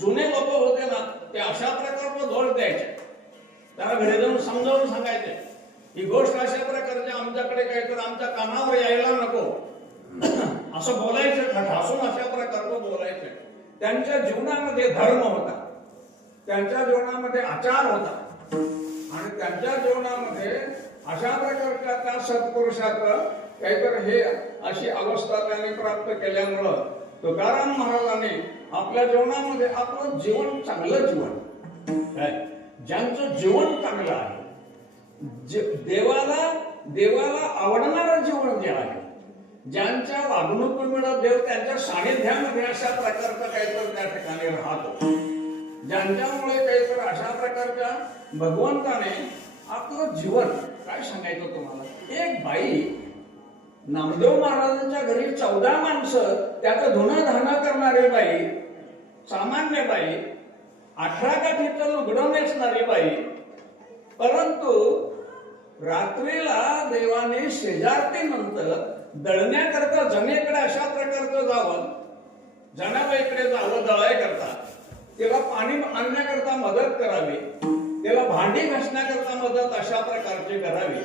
जुने लोक होते ना ते अशा प्रकारचं दोष द्यायचे, त्याला घरी जाऊन समजावून सांगायचे ही गोष्ट अशा प्रकारची आमच्याकडे काही तर आमच्या कानावर यायला नको असं बोलायचं, ठासून अशा प्रकारचं बोलायचं. त्यांच्या जीवनामध्ये धर्म होता, त्यांच्या जीवनामध्ये आचार होता आणि त्यांच्या जीवनामध्ये अशा प्रकारच्या त्या सत्पुरुषाचं काहीतरी हे अशी अवस्था त्यांनी प्राप्त केल्यामुळं तुकाराम महाराजांनी आपल्या जीवनामध्ये आपलं जीवन चांगलं जीवन काय, ज्यांचं जीवन चांगलं आहे, देवाला आवडणारं जीवन जे आहे, ज्यांच्या वागणुकीमुळे देव त्यांच्या सानिध्यामध्ये अशा प्रकारचं काहीतरी त्या ठिकाणी राहतो, ज्यांच्यामुळे काहीतरी अशा प्रकारच्या भगवंताने आपलं जीवन काय सांगायचं तुम्हाला. एक बाई नामदेव महाराजांच्या घरी 14 माणसं, त्याचं धुणं धाणं करणारी बाई, सामान्य बाई, 18 काठीचं लुगडं नेसणारी बाई, परंतु रात्रीला देवाने शेजारती नंतर दळण्याकरता जनेकडे अशा प्रकारचं जावं, जनाबाईकडे जावं दळाय करता, त्याला पाणी आणण्याकरता मदत करावी, त्याला भांडी घासण्याकरता मदत अशा प्रकारची करावी,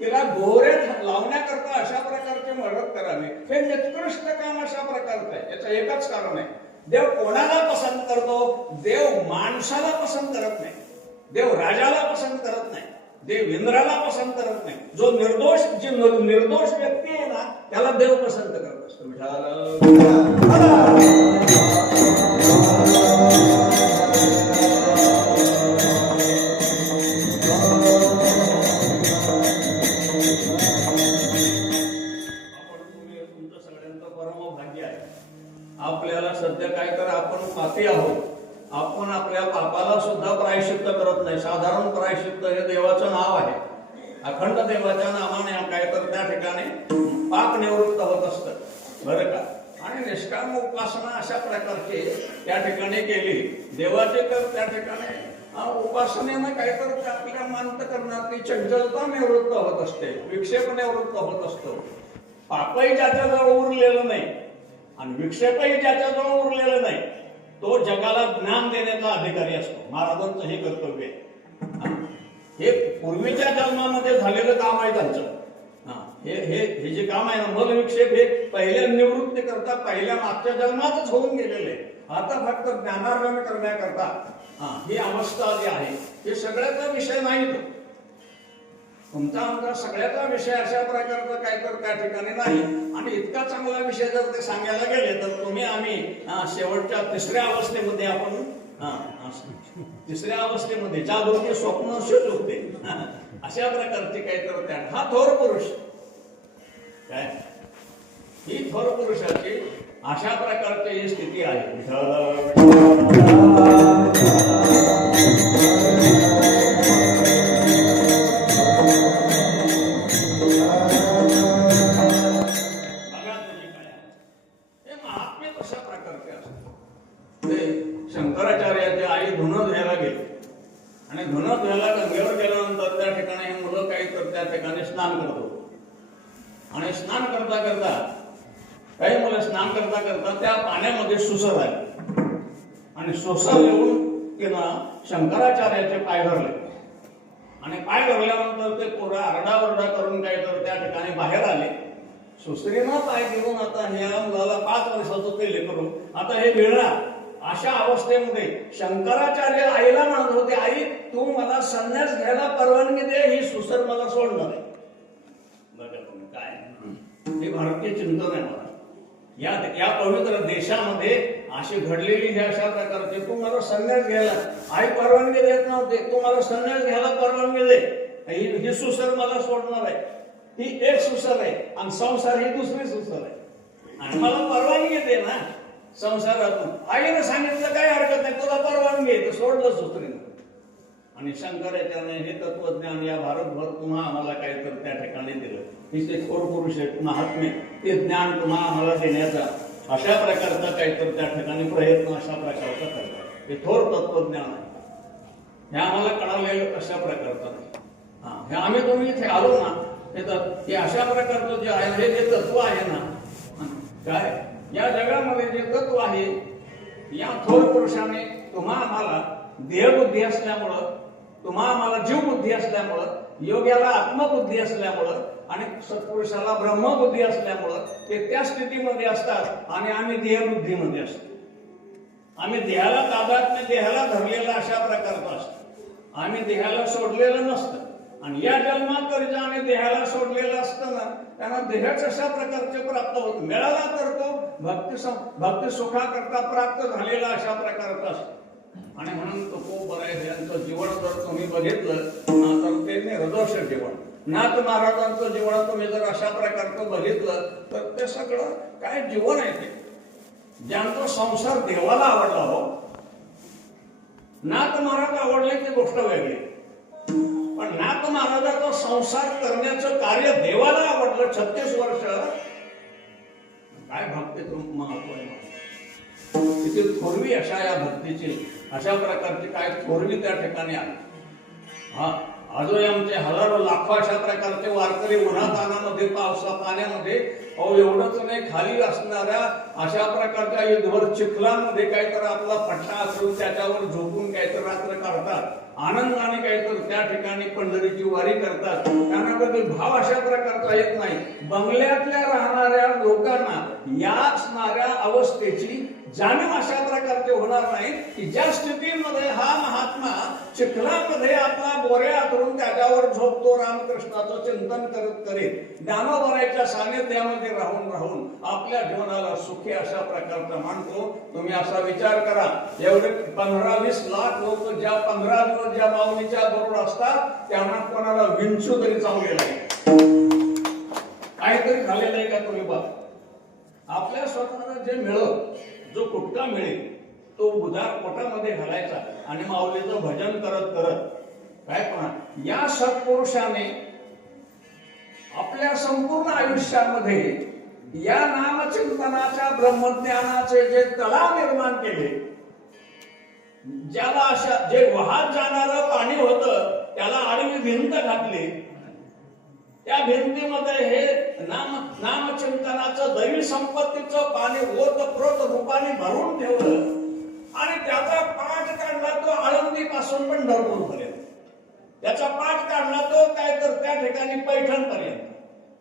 तिला गोरे लावण्याकरता अशा प्रकारची मदत करावी. हे निकृष्ट काम अशा प्रकारचं आहे. याचं एकच कारण आहे, देव कोणाला पसंत करतो? देव माणसाला पसंत करत नाही, देव राजाला पसंत करत नाही, देव इंद्राला पसंत करत नाही. जो निर्दोष व्यक्ती आहे ना, त्याला देव पसंत करत असतो. तुमचं सगळ्यांचं परम भाग्य आहे. आपल्याला सध्या काय तर आपण पापी आहोत. आपण आपल्या पापाला सुद्धा प्रायश्चित्त करत नाही. साधारण प्रायश्चित्त हे देवाचं नाव आहे. अखंड देवाच्या नावाने काय तर त्या ठिकाणी पाप निवृत्त होत असतं, बरं का. आणि निष्काम उपासना अशा प्रकारची त्या ठिकाणी केली देवाचे, तर त्या ठिकाणी उपासनेनं काय तर आपल्या अंतःकरणातली चंचलता निवृत्त होत असते, विक्षेप निवृत्त होत असतो. पापही ज्याच्याजवळ उरलेलं नाही आणि विक्षेपही ज्याच्याजवळ उरलेलं नाही, तो जगाला ज्ञान देण्याचा अधिकारी असतो. महाराजांचं हे कर्तव्य आहे. हे पूर्वीच्या जन्मामध्ये झालेलं काम आहे त्यांचं. हे जे काम आहे ना, मल विक्षेप, हे पहिल्या निवृत्ती करता पहिल्या मागच्या जन्मातच होऊन गेलेले. आता फक्त ज्ञानार्जन करण्याकरता ही अवस्था जी आहे, हे सगळ्याचा विषय नाही. तो तुमचा आमचा सगळ्याचा विषय अशा प्रकारचा काय तर त्या ठिकाणी नाही. आणि इतका चांगला विषय जर ते सांगायला गेले तर आम्ही शेवटच्या तिसऱ्या अवस्थेमध्ये आपण तिसऱ्या अवस्थेमध्ये जागृती स्वप्न सुचते अशा प्रकारचे काय तर त्या हा थोर पुरुष काय, ही थोर पुरुषाची अशा प्रकारची ही स्थिती आहे. शंकराचार्याची आई धुणं धुवायला गेली आणि धुणं धुवायला गंगेवर गेल्यानंतर त्या ठिकाणी हे मुलं काही तर त्या ठिकाणी स्नान करतो. आणि स्नान करता करता काही मुलं स्नान करता करता त्या पाण्यामध्ये सुसर आले आणि सुसर येऊन तिनं शंकराचार्याचे पाय धरले. आणि पाय धरल्यानंतर ते पुरा आरडाओरडा करून काय तर त्या ठिकाणी बाहेर आले. सुसरीनं पाय घेऊन आता ह्या मुलाला 5 वर्षाचं ते लेकरू आता हे मिळणार. अशा अवस्थेमध्ये शंकराचार्य आईला म्हणत होते, आई तू मला संन्यास घ्यायला परवानगी दे, ही सुसर मला सोडणार आहे. बघा तुम्ही काय, हे भारतीय चिंतन आहे. मला या पवित्र देशामध्ये अशी घडलेली ही अशा प्रकारची, तू मला संन्यास घ्यायला, आई परवानगी देत नव्हते, तू मला संन्यास घ्यायला परवानगी दे, ही सुसर मला सोडणार आहे. ही एक सुसर आहे आणि संसार ही दुसरी सुसर आहे. आणि मला परवानगी दे ना संसारातून. आईने सांगितलं काही हरकत नाही, तुला परवानगी आहे, सोडलं सुसरीनं. आणि शंकराचार्य हे तत्वज्ञान या भारतभर पुन्हा आम्हाला काही तर त्या ठिकाणी दिलं. हे थोर पुरुष आहेत महात्मे, ते ज्ञान पुन्हा आम्हाला देण्याचा अशा प्रकारचा काहीतरी त्या ठिकाणी प्रयत्न अशा प्रकारचा करतात. हे थोर तत्वज्ञान आहे. हे आम्हाला कळालेलं अशा प्रकारचं नाही. हे आम्ही तुम्ही इथे आलो ना, हे अशा प्रकारचं जे आहे हे जे तत्व आहे ना, काय या जगामध्ये जे तत्व आहे, या थोर पुरुषाने तुम्हा आम्हाला देहबुद्धी असल्यामुळं, तुम्हा आम्हाला जीवबुद्धी असल्यामुळं, योग्याला आत्मबुद्धी असल्यामुळं आणि सत्पुरुषाला ब्रह्मबुद्धी असल्यामुळं ते त्या स्थितीमध्ये असतात आणि आम्ही देहबुद्धीमध्ये असतो. आम्ही देहाला ताब्यात, देहाला धरलेला अशा प्रकारचा असतो. आम्ही देहाला सोडलेलं नसतं. आणि या जन्मात तर ज्याने देहाला सोडलेलं असतं ना, त्यांना देहच अशा प्रकारचे प्राप्त होत, मिळाला तर तो भक्ती सुखाकरता प्राप्त झालेला अशा प्रकारचा असतो. आणि म्हणून तो खूप बरं आहे. यांचं जीवन जर तुम्ही बघितलं तर ते निर्दोष जीवन. नाथ महाराजांचं जीवन तुम्ही जर अशा प्रकारचं बघितलं तर ते सगळं काय जीवन आहे. ते ज्यांचा संसार देवाला आवडला हो, नाथ महाराज आवडले ती गोष्ट वेगळी. पण नाथ महाराजाचा संसार करण्याचं कार्य देवाला आवडलं. 36 वर्ष काय भक्तीचं महत्व आहे. तिथे थोरवी अशा या भक्तीची अशा प्रकारची काय थोरवी त्या ठिकाणी आली. हा आजही आमचे हजारो लाखो अशा प्रकारचे वारकरी उन्हातानामध्ये पावसा पाण्यामध्ये एवढंच नाही खाली असणाऱ्या अशा प्रकारच्या युद्धभर चिखलामध्ये काहीतरी आपला पट्टा असून त्याच्यावर झोपून काहीतरी रात्र काढतात. आनंदाने काहीतरी त्या ठिकाणी पंढरीची वारी करतात. त्यांना कधी भाव अशा प्रकारचा येत नाही. बंगल्यातल्या राहणाऱ्या लोकांना या असणाऱ्या अवस्थेची जाणीव अशा प्रकारचे होणार नाही की ज्या स्थितीमध्ये हा महात्मा चिखलामध्ये आपला बोऱ्या करून त्याच्यावर झोपतो, रामकृष्णाचं चिंतन करत करीत ज्ञानोबराच्या सानिध्यामध्ये राहून राहून आपल्या जीवनाला सुखी अशा प्रकारचा मानतो. तुम्ही असा विचार करा, एवढे 15-20 लाख लोक ज्या 15 दिवस ज्या माऊलीच्या बरोबर असतात त्यांना कोणाला विंचू तरी चावलेला आहे, काहीतरी झालेलं आहे का तुम्ही बघा. आपल्या स्वतःला जे मिळत, जो कुटका मिळेल तो उदार पोटामध्ये घालायचा आणि माऊलीचं भजन करत करत काय पहा. या सत्पुरुषाने आपल्या संपूर्ण आयुष्यामध्ये या नामचिंतनाच्या ब्रह्मज्ञानाचे जे तलाव निर्माण केले, ज्याला अशा जे वाहत जाणारं पाणी होतं त्याला आडवी भिंत घातली, त्या भिंतीमध्ये हे नामचिंतनाचं दैवी संपत्तीचं पाणी ओतप्रोत रूपाने भरून ठेवलं आणि त्याचा पाठ काढला तो आळंदी पासून पंढरपूर पर्यंत. त्याचा पाठ काढला तो काय तर त्या ठिकाणी पैठण पर्यंत.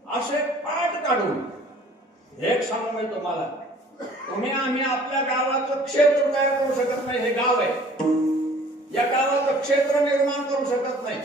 असे पाठ काढून एक सांगू मी तुम्हाला, आम्ही आपल्या गावाचं क्षेत्र तयार करू शकत नाही. हे गाव आहे, या गावाचं क्षेत्र निर्माण करू शकत नाही.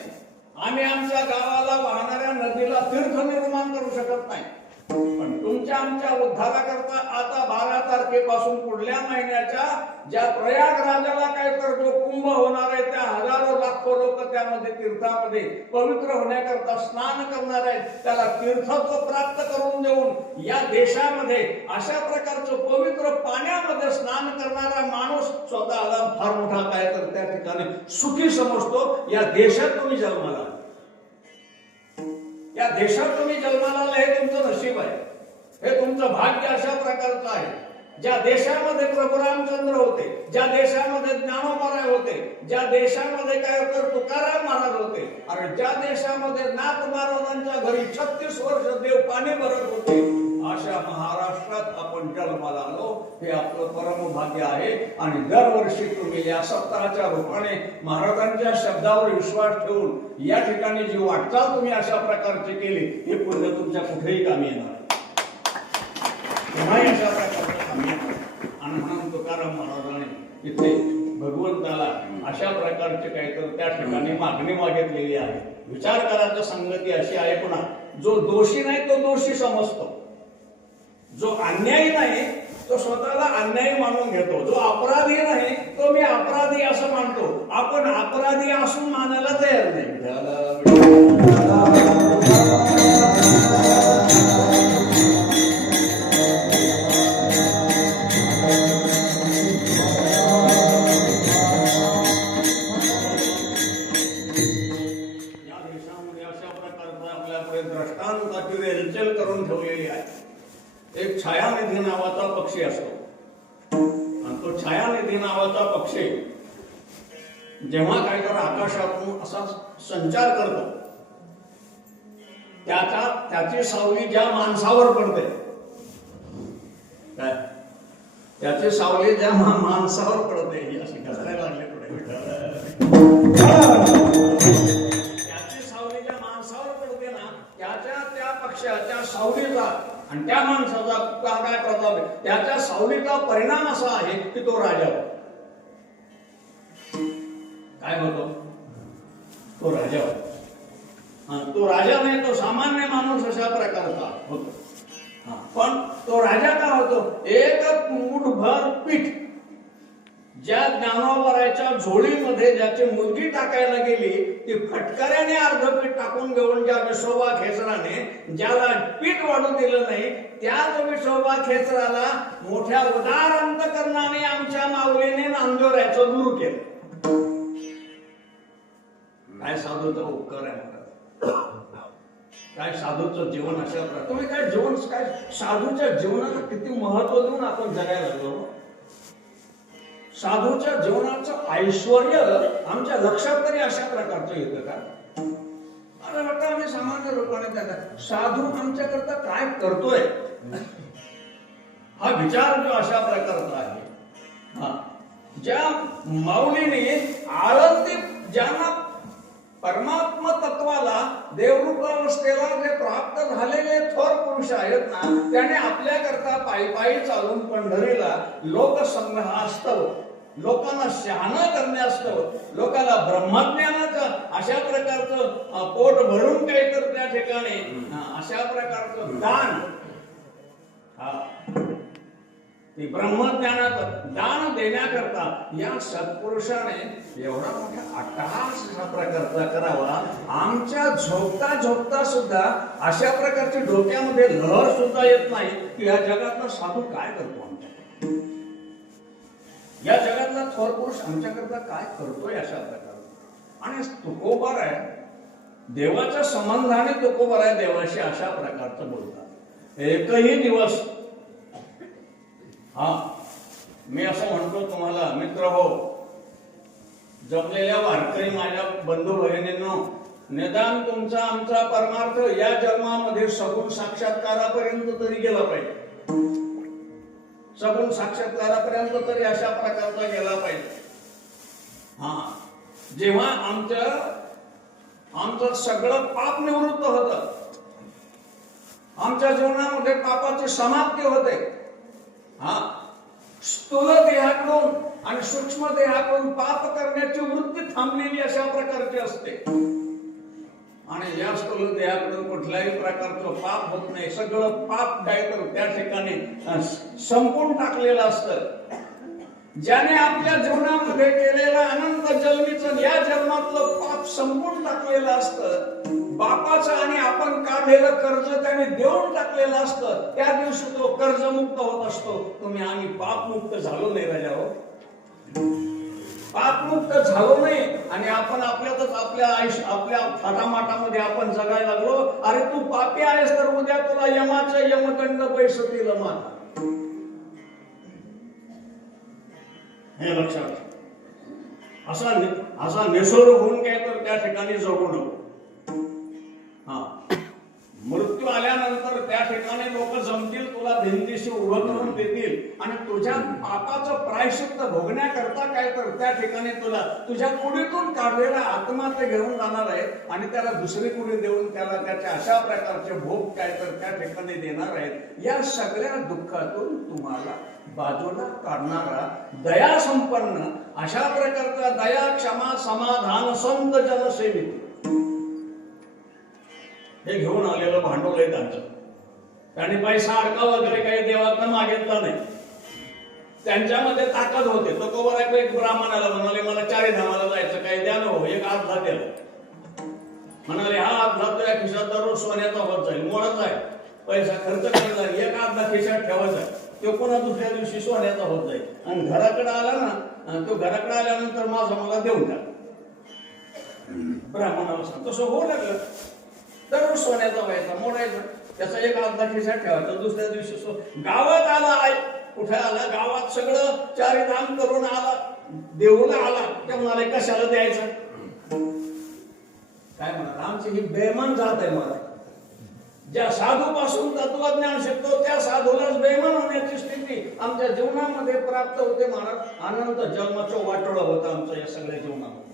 आम्ही आमच्या गावाला वाहणाऱ्या नदीला तीर्थ निर्माण करू शकत नाही. पण तुमच्या आमच्या उद्धाराकरता आता 12 तारखेपासून पुढल्या महिन्याच्या ज्या प्रयागराजाला काय तर जो कुंभ होणार आहे, त्या हजारो लाखो लोक त्यामध्ये तीर्थामध्ये पवित्र होण्याकरता स्नान करणार आहेत. त्याला तीर्थत्व प्राप्त करून देऊन या देशामध्ये अशा प्रकारचं पवित्र पाण्यामध्ये स्नान करणारा माणूस स्वतःला फार मोठा काय तर त्या ठिकाणी सुखी समजतो. या देशात तुम्ही जन्माला, या देशात तुम्ही जन्माला आला, हे तुमचं नशीब आहे, हे तुमचं भाग्य अशा प्रकारचं आहे. ज्या देशामध्ये प्रभू रामचंद्र होते, ज्या देशामध्ये ज्ञानोबराय होते, ज्या देशामध्ये काय तर तुकाराम महाराज होते, आणि ज्या देशामध्ये नाथ महाराजांच्या घरी 36 वर्ष देव पाणी भरत होते, अशा महाराष्ट्रात आपण जन्माला आलो. हे आपलं परम भाग्य आहे. आणि दरवर्षी तुम्ही या सप्ताहाच्या रूपाने महाराजांच्या शब्दावर विश्वास ठेवून या ठिकाणी जी वाटचाल तुम्ही अशा प्रकारची केली, हे पुण्य तुमच्या कुठेही कामी येणार, अशा प्रकारचं कामी येणार. आणि म्हणून तुकाराम महाराजांनी इथे भगवंताला अशा प्रकारचे काहीतरी त्या ठिकाणी मागणी मागितलेली आहे. विचार करायची संगती अशी आहे, पुन्हा जो दोषी नाही तो दोषी समजतो, जो अन्यायी नाही तो स्वतःला अन्यायी मानून घेतो, जो अपराधी नाही तो मी अपराधी असं मानतो. आपण अपराधी असून मानायला तयार नाही. दृष्टांताची रेलचेल करून ठेवलेली आहे. एक छायानिधी नावाचा पक्षी असतो, आणि तो छायानिधी नावाचा पक्षी जेव्हा काय तर आकाशातून असा संचार करतो, त्याची सावली ज्या माणसावर पडते, काय त्याची सावली ज्या माणसावर पडते, ही अशी घसरायला लागली पुढे. त्या पक्षाच्या सावलीचा आणि त्या माणसाचा काय प्रताप आहे, त्याच्या सावलीचा परिणाम असा आहे की तो राजा होतो. काय होतो? तो राजा होतो. तो राजा नाही, तो सामान्य माणूस अशा प्रकारचा होतो. पण तो राजा का होतो? एक मूठभर पीठ ज्या ज्ञानोबराच्या झोळीमध्ये ज्याची मुलगी टाकायला गेली, ती फटकऱ्याने अर्ध पीठ टाकून घेऊन ज्या विठोबा खेचराने ज्याला पीठ वाढू दिलं नाही, त्याच विठोबा खेचराला मोठ्या उदार अंतकरणाने आमच्या माऊलीने नांदोऱ्याचं दूर केलं. काय साधूचा उपकार आहे महाराज, काय साधूचं जीवन अशा प्रकारे. तुम्ही काय जीवन, काय साधूच्या जीवनाला किती महत्व देऊन आपण जगायला लागलो. साधूच्या जीवनाचं ऐश्वर्य आमच्या लक्षात तरी अशा प्रकारचं येतं का? मला वाटतं आम्ही सामान्य लोकांना त्याला साधू आमच्याकरता काय करतोय हा विचार जो अशा प्रकारचा आहे. हा, ज्या माऊलीने आळंदी ज्यांना परमात्मा तत्वाला देवरूपावस्थेला जे प्राप्त झालेले थोर पुरुष आहेत ना, त्याने आपल्याकरता पायी पायी चालून पंढरीला लोकसंग्रहास्तव, लोकांना शहाणा करण्यास्तव, लोकांना ब्रह्मज्ञानाचं अशा प्रकारचं पोट भरून काही तर त्या ठिकाणी अशा प्रकारचं दान, ते ब्रह्मज्ञानाचं दान देण्याकरता या सत्पुरुषाने एवढा मोठा अट्टहास अशा प्रकारचा करावा. आमच्या झोपता झोपता सुद्धा अशा प्रकारची डोक्यामध्ये लहर सुद्धा येत नाही की या जगातला साधू काय करतो, आमच्या या जगातला थोर पुरुष आमच्याकरता काय करतोय अशा प्रकार. आणि तुकोबार आहे, देवाच्या संबंधाने तुकोबार आहे देवाशी अशा प्रकारचं बोलतात. एकही दिवस मी असं म्हणतो तुम्हाला मित्र हो, जमलेल्या वारकरी माझ्या बंधू भगिनींनो, निदान तुमचा आमचा परमार्थ या जन्मामध्ये सगुण साक्षात्कारापर्यंत तरी गेला पाहिजे. सगुण साक्षात्कारापर्यंत तरी अशा प्रकारचा गेला पाहिजे. जेव्हा आमचं सगळं पाप निवृत्त होतं, आमच्या जीवनामध्ये पापाची समाप्ती होते. स्थूल देहाकडून आणि सूक्ष्म देहाकडून पाप करण्याची वृत्ती थांबलेली अशा प्रकारची असते. आणि या स्थूल देहाकडून कुठल्याही प्रकारचं पाप होत नाही. सगळं पाप काय तर त्या ठिकाणी संपून टाकलेलं असतं. ज्याने आपल्या जीवनामध्ये केलेलं अनंत जन्मीचं या जन्मातलं पाप संपून टाकलेलं असतं. बापाचं आणि आपण काढलेलं कर्ज त्याने देऊन टाकलेलं असतं. त्या दिवशी तो कर्जमुक्त होत असतो. तुम्ही आम्ही पापमुक्त झालो नाही राजा हो, पापमुक्त झालो नाही. आणि आपण आपल्यातच आपल्या आयुष्य आपल्या थाटामाटामध्ये आपण जगायला लागलो. अरे तू पापी आहेस तर उद्या तुला यमाचे यमदंड बैसतील माता, हे लक्षात. असा निसोड होऊन काय तर त्या ठिकाणी जगू नको. मृत्यू आल्यानंतर त्या ठिकाणी लोक जमतील, तुला भिंतीशी उभं करून देतील आणि तुझ्या पापाचं प्रायश्चित्त भोगण्याकरता काय तर त्या ठिकाणी तुला तुझ्या कुडीतून काढलेला आत्मा ते घेऊन जाणार आहे आणि त्याला दुसरी कुडी देऊन त्याला त्याच्या अशा प्रकारचे भोग काय तर त्या ठिकाणी देणार आहेत. या सगळ्या दुःखातून तुम्हाला बाजूला काढणारा दया संपन्न अशा प्रकारचा दया क्षमा समाधान संत जनसेवित हे घेऊन आलेलं भांडवल आहे त्यांचं. त्यांनी पैसा अडका वगैरे काही देवाकडे मागितला नाही. त्यांच्यामध्ये ताकद होते. तो कोबरा एक ब्राह्मणाला म्हणाले मला 4 धामाला जायचं, काही द्या नो, एक अर्धा द्या. म्हणाले हा अर्धा तुझ्या खिशात दररोज सोन्याचा होत जाईल, मोडत जाईल, पैसा खर्च करत जाईल, एक अर्धा खिशात ठेवायचा, तो पुन्हा दुसऱ्या दिवशी सोन्याचा होत जाईल. आणि घराकडे आला ना, तो घराकडे आल्यानंतर माझा मला देऊन द्या. ब्राह्मणाला सांग. तसं होऊ लागलं. दररोज सोन्याचा व्हायचा, मोडायचा, त्याचा एक अर्धा खिशात ठेवायचा. दुसऱ्या दिवशी गावात आला आहे, कुठे आला, गावात सगळं 4 धाम करून आला, देऊला आला, ते म्हणाले कशाला द्यायचं. काय म्हणा, आमची ही बेमान जात आहे. मला ज्या साधू पासून तत्वज्ञान शिकतो त्या साधूलाच बेमान होण्याची स्थिती आमच्या जीवनामध्ये प्राप्त होते. महाराज अनंत जन्माचं वाटोळं होतं आमचं या सगळ्या जीवनामध्ये.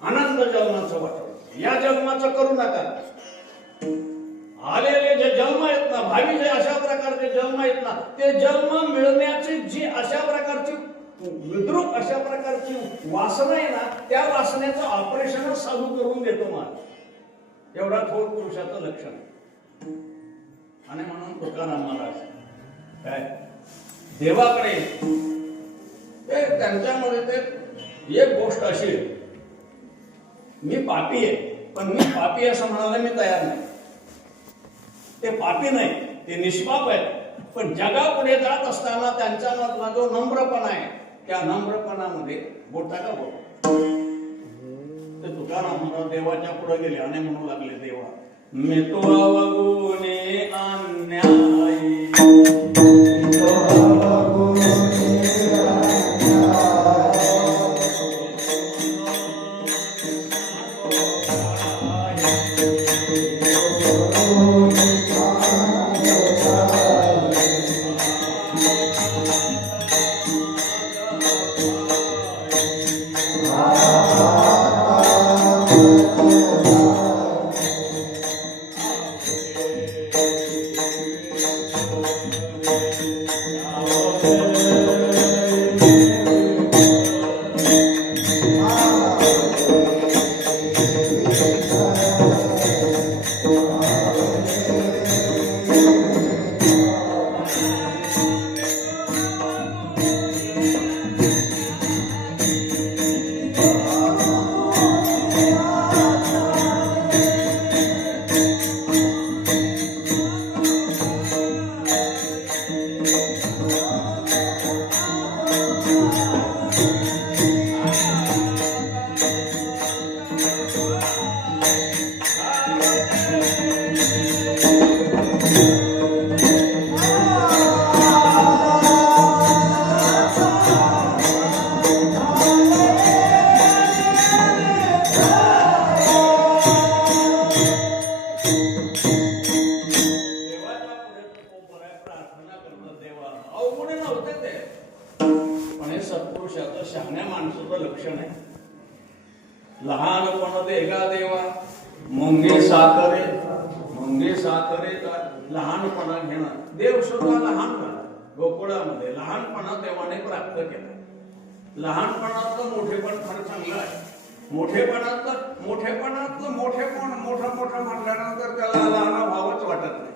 अनंत जन्माचं वाटोळं या जन्माचं करू नका. आलेले जे जन्म आहेत ना, भावी जे अशा प्रकारचे जन्म आहेत ना, ते जन्म मिळण्याची जी अशा प्रकारची विद्रूप अशा प्रकारची वासना आहे ना, त्या वासनेचं ऑपरेशन साधू करून देतो मला. एवढा थोर पुरुषाचं लक्षण. आणि म्हणून तुकाराम महाराज काय देवाकडे त्यांच्यामध्ये ते एक गोष्ट अशी आहे, मी पापी आहे, पण मी पापी असं म्हणायला मी तयार नाही. ते पापी नाही, ते निष्पाप आहेत. पण जगापुढे जात असताना त्यांच्यामधला जो नम्रपणा आहे, त्या नम्रपणामध्ये बोलता का बोल ते तुकाराम देवाच्या पुढे गेले आणि म्हणू लागले, देवा मी तो अवगुणे अन्यायी, सत्पुरुषाचं शहाण्या माणसाचं लक्षण आहे. लहानपण देगा देवा मुंगे साखरे लहानपणा घेणं. देव सुद्धा लहान झाला गोकुळामध्ये, लहानपणा देवाने प्राप्त केला. लहानपणातलं मोठेपण फार चांगलं आहे. मोठेपणातलं मोठेपण मोठं म्हटल्यानंतर त्याला लहान भावच वाटत नाही.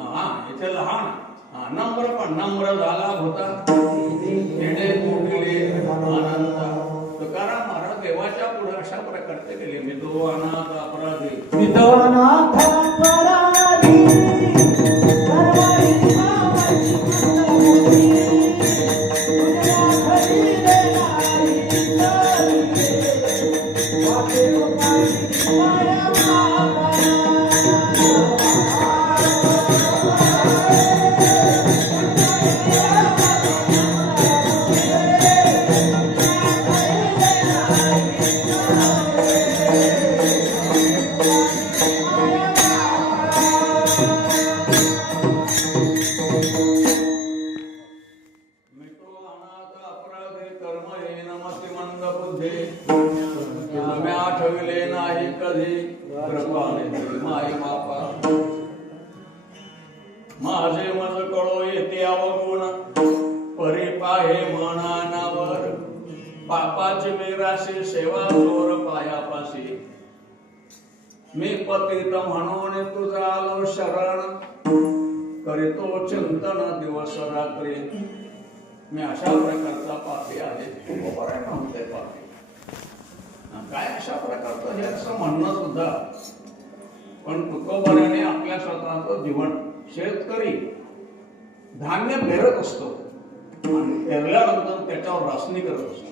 हा इथे लहान नम्र झाला होता येणे मोठे आनंद. तुकाराम महाराज देवाच्या पुढे अशा प्रकारचे गेले, मी तो अनाथ अपराधी, मी तो अनाथ अपराधी, आठविले नाही कधी कृपाने माई बापा. माझे मज कळो येते अवगुण परी पाहे मनावर. पापाची मिराशी सेवा चोर पायापाशी. मी पतित म्हणून तुझा आलो शरण करीतो चिंतन दिवस रात्री. मी अशा प्रकारचा पापी आहे. बरोबर म्हणते पापी काय अशा प्रकारचं हे असं म्हणणं सुद्धा. पण तुकोबाराने आपल्या स्वतःचं जीवन, शेतकरी धान्य पेरत असतो आणि पेरल्यानंतर त्याच्यावर रासणी करत असतो,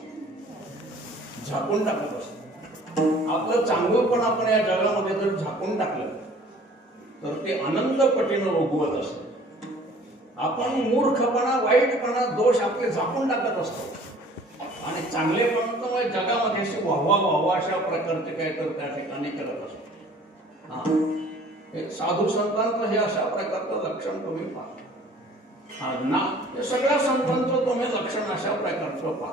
झाकून टाकत असतो. आपलं चांगलंपण आपण या जगामध्ये जर झाकून टाकलं तर ते अनंत पटीनं उगवत असतं. आपण मूर्खपणा, वाईटपणा, दोष आपले झाकून टाकत असतो आणि चांगलेपण तर जगामध्ये अशी वाहवा अशा प्रकारचे काय तर त्या ठिकाणी करत असतो. साधू संतांचं हे अशा प्रकारचं लक्षण तुम्ही पहा ना. हे सगळ्या संतांचं तुम्ही लक्षण अशा प्रकारचं पहा.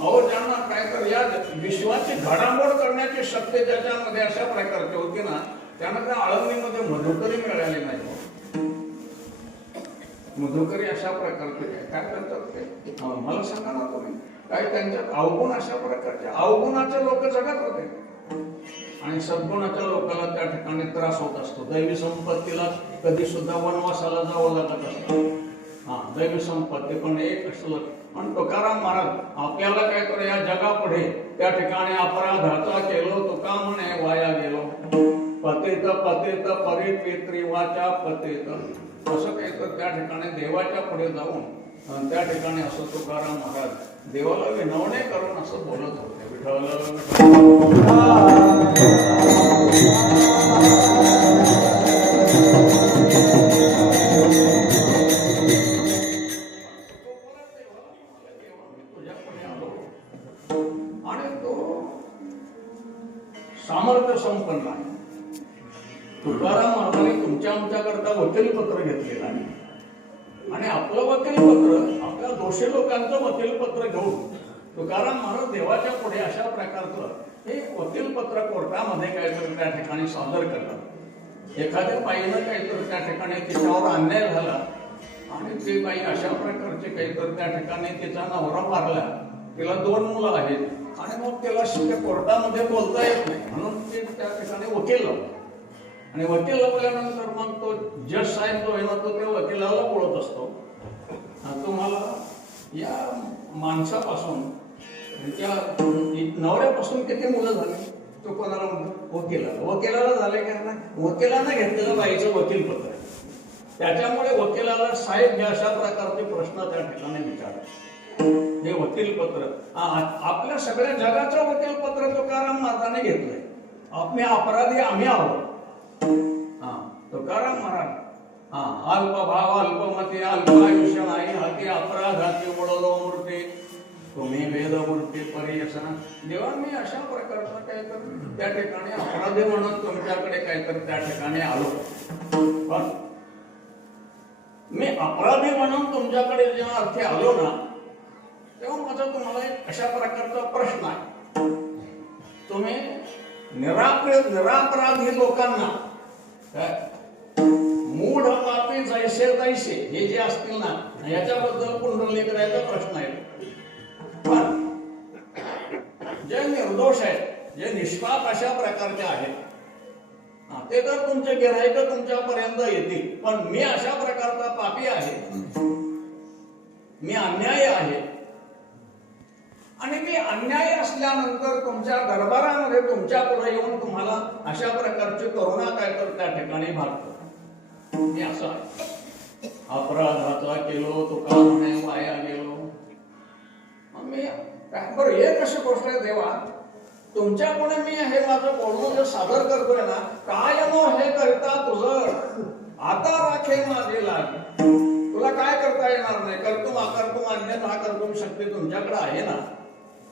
अहो ज्यांना काय तर या विश्वाची घडामोड करण्याची शक्ती ज्याच्यामध्ये अशा प्रकारची होती ना, त्यांना त्या आळंदीमध्ये मधुकरी मिळाली नाही. मधुकरी अशा प्रकारचे काय करतात ते मला सांगा ना तुम्ही. काही त्यांच्यात अवगुण अशा प्रकारचे, अवगुणाचे लोक जगत होते आणि सद्गुणाच्या लोकांना त्या ठिकाणी त्रास होत असतो. दैवी संपत्तीला कधी सुद्धा वनवासाला जावं लागत असतं. दैवी संपत्ती पण एक असलं. पण तुकाराम महाराज आपल्याला काय तर या जगापुढे त्या ठिकाणी अपराधाचा केलो तुका म्हणे वाया गेलो. पतित परिपित्री वाचा पतित असं काही तर त्या ठिकाणी देवाच्या पुढे जाऊन त्या ठिकाणी असं तुकाराम महाराज देवाला विनवणे करून असं बोलत होते. विठ्ठल आणि तो सामर्थ्य संपन्न आहे. तुकाराम महाराजांनी तुमच्या आमच्याकरता वकीलपत्र घेतलेलं आहे आणि आपलं वकीलपत्र आपल्या दोषी लोकांचं वकीलपत्र घेऊन तुकाराम महाराज देवाच्या पुढे अशा प्रकारचं हे वकीलपत्र कोर्टामध्ये काहीतरी त्या ठिकाणी सादर करतात. एखाद्या बाईनं काहीतरी त्या ठिकाणी तिच्यावर अन्याय झाला आणि ती बाई अशा प्रकारचे काहीतरी त्या ठिकाणी तिचा नवरा मारला, तिला 2 मुलं आहेत आणि मग तिला कोर्टामध्ये बोलता येत नाही म्हणून ते त्या ठिकाणी वकील लावतो आणि वकील लावल्यानंतर मग तो जज साहेब जो आहे ना तो त्या वकिलाला बोलत असतो, तुम्हाला या माणसापासून त्या नवऱ्यापासून किती मुलं झाली? तो कोणाला म्हणतो? वकिलाला झाले का नाही? वकिलानं घेतलेलं बाईचं वकीलपत्र आहे. त्याच्यामुळे वकिलाला साहेब हे अशा प्रकारचे प्रश्न त्या ठिकाणी विचारतात. हे वकीलपत्र आपल्या सगळ्या जगाचं वकीलपत्र तुकाराम महाराजांनी घेतलंय. आपले अपराधी आम्ही आहोत. तुकाराम महाराज अल्प भाव अल्पमती अल्प आयुष्य नाही हाती अपराधाची वळलो मूर्ती तुम्ही वेदमूर्ती पर्यसन. देवा मी अशा प्रकारचं काहीतरी त्या ठिकाणी अपराधी म्हणून तुमच्याकडे काहीतरी त्या ठिकाणी आलो, पण मी अपराधी म्हणून तुमच्याकडे जेव्हा अर्थी आलो ना तेव्हा माझा तुम्हाला एक अशा प्रकारचा प्रश्न आहे. तुम्ही निरापराधी लोकांना मूढ पापी जैसे तैसे हे जे असतील ना याच्याबद्दल पुनर्लेखनाचा प्रश्न आहे. पण जे निर्दोष आहेत, जे निष्पाप अशा प्रकारचे आहेत ते तर तुमचे गिऱ्हाईक तुमच्यापर्यंत येतील, पण मी अशा प्रकारचा पापी आहे, मी अन्याय आहे आणि मी अन्याय असल्यानंतर तुमच्या दरबारामध्ये तुमच्या पुढे येऊन तुम्हाला अशा प्रकारची करुणा काय तर त्या ठिकाणी भागतो. मी असं आहे अपराधाचा केलो तुका म्हणे वाया गेलो. मी बरं एक अशी गोष्ट आहे देवा तुमच्या पुढे मी हे माझं बोलणं जे सादर करतोय ना काय नो हे करता तुझं आता राखे माझे लाग. तुला काय करता येणार नाही. कर्तुम अकर्तुम अन्यथा कर्तुम शक्ती तुमच्याकडे आहे ना.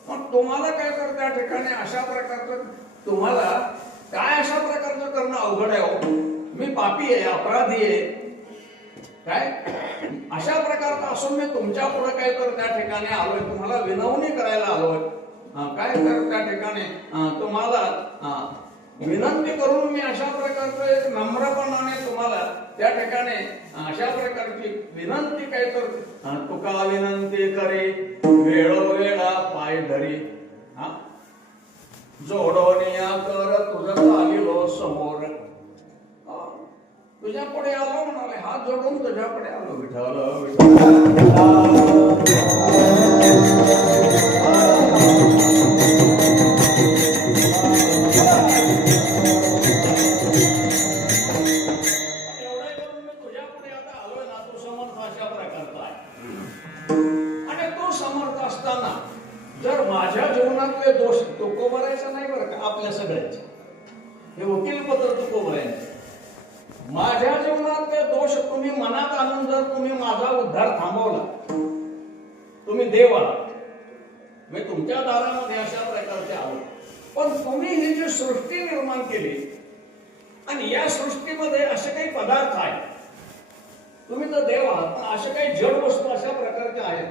मग तुम्हाला काय तर त्या ठिकाणी अशा प्रकारचं तुम्हाला काय अशा प्रकारचं करणं अवघड आहे. हो मी पापी आहे, अपराधी आहे, काय अशा प्रकारचा असून मी तुमच्या पुढे काय तर त्या ठिकाणी आलोय, तुम्हाला विनवणी करायला आलोय. काय तर त्या ठिकाणी तुम्हाला विनंती करून मी अशा प्रकारचं एक नम्रपणाने तुम्हाला त्या ठिकाणी अशा प्रकारची विनंती काय तर तुका विनंती करे वेळोवेळा पाय धरी जोडोनिया कर तुझं चालिलो समोर. तुझ्या पुढे आलो म्हणाले, हात जोडून तुझ्या पुढे आलो. विठ्ठल जर माझ्या जीवनातले दोष तो कोबरायचा नाही बरं का आपल्या सगळ्यांचे. हे वकीलपत्र तो कोबरायचं. माझ्या जीवनातले दोष तुम्ही मनात आणून जर तुम्ही माझा उद्धार थांबवला, तुम्ही देव आहात, मी तुमच्या दारामध्ये अशा प्रकारचे आलो. पण तुम्ही ही जी सृष्टी निर्माण केली आणि या सृष्टीमध्ये असे काही पदार्थ आहेत, तुम्ही तर देव आहात पण अशा काही जड वस्तू अशा प्रकारच्या आहेत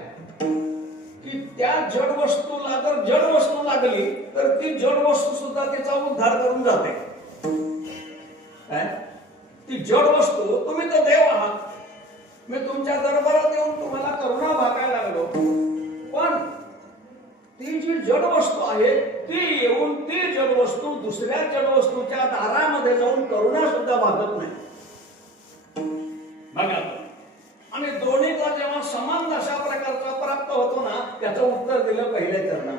की त्या जड वस्तूला जर जड वस्तू लागली तर ती जड वस्तू सुद्धा तिचा उद्धार करून जाते. ती जड वस्तू तुम्ही तर देव आहात, मी तुमच्या दरबारात येऊन तुम्हाला करुणा भागायला लागलो, पण ती जी जड वस्तू आहे ती येऊन ती जड वस्तू दुसऱ्या जड वस्तूच्या दारामध्ये जाऊन करुणा सुद्धा भागत नाही. बघा आणि दोन्हीचा जेव्हा समान अशा प्रकारचा प्राप्त होतो ना त्याचं उत्तर दिलं पहिले चरणात.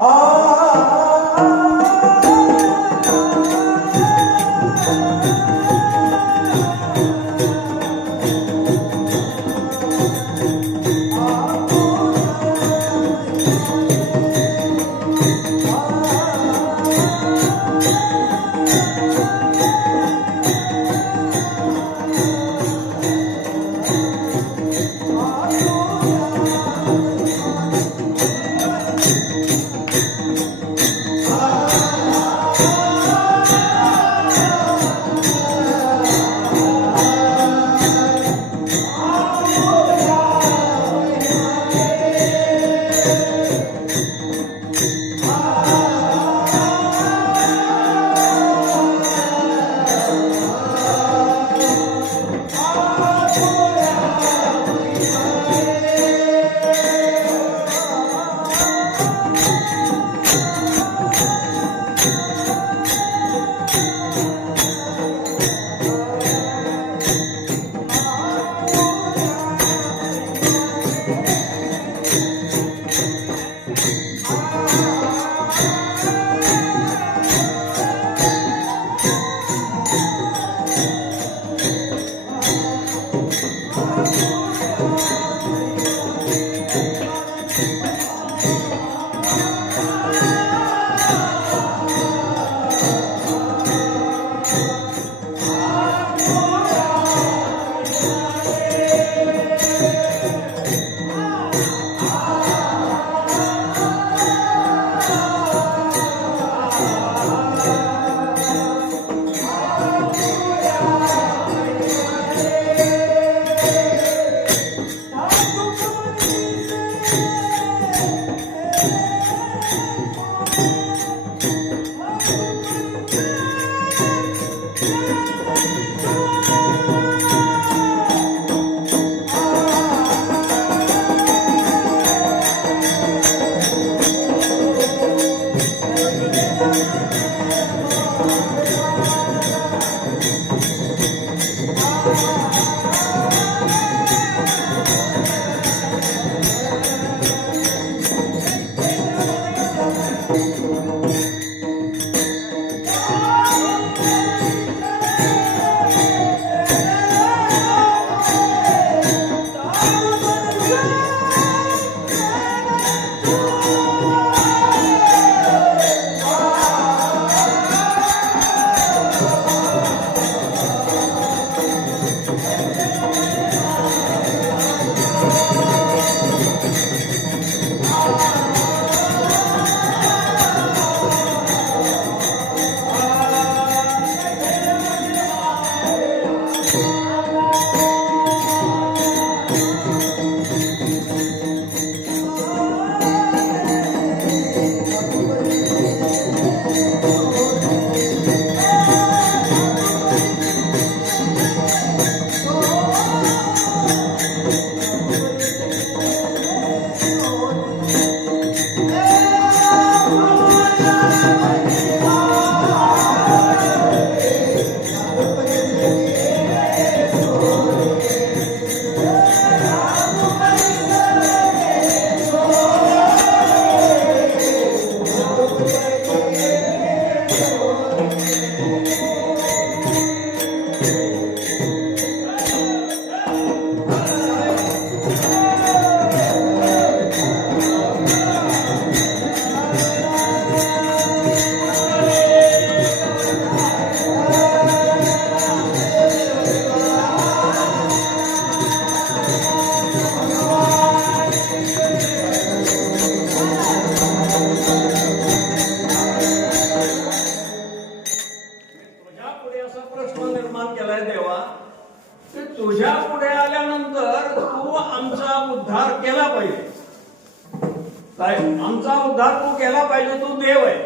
आमचा उद्धार तू केला पाहिजे, तू देव आहे.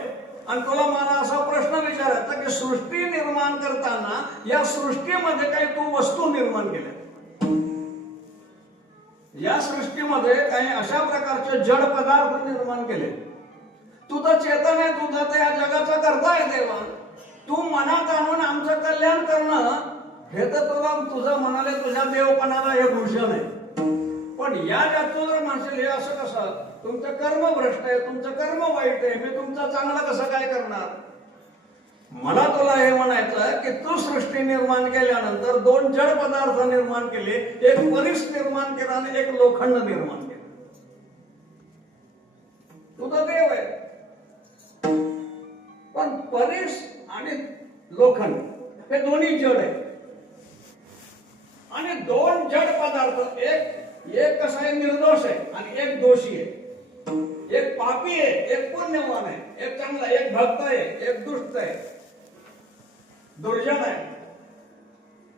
आणि तुला मला असा प्रश्न विचारायचा की सृष्टी निर्माण करताना या सृष्टीमध्ये काही तू वस्तू निर्माण केल्या, या सृष्टीमध्ये काही अशा प्रकारचे जड पदार्थ निर्माण केले. तुझं चेतन आहे, तुझं तर या जगाचा करता आहे देवा. तू मनात आणून आमचं कल्याण करणं हे तर तुला तुझं म्हणाले तुझ्या देवपणाला हे भूषण आहे. पण या जगातून जर म्हणशील हे असं कसं, तुमचं कर्म भ्रष्ट आहे, तुमचं कर्म वाईट आहे, मी तुमचं चांगलं कसं काय करणार. मला तुला हे म्हणायचं की तू सृष्टी निर्माण केल्यानंतर दोन जड पदार्थ निर्माण केले, एक परीस निर्माण केला आणि एक लोखंड निर्माण केलं. तू तर देव आहे. पण परीस आणि लोखंड हे दोन्ही जड आहे. आणि दोन जड पदार्थ, एक कसा आहे निर्दोष आहे आणि एक दोषी आहे. एक पापी आहे, एक पुण्यवान आहे. एक चांगला, एक भक्त आहे, एक दुष्ट आहे, दुर्जन आहे.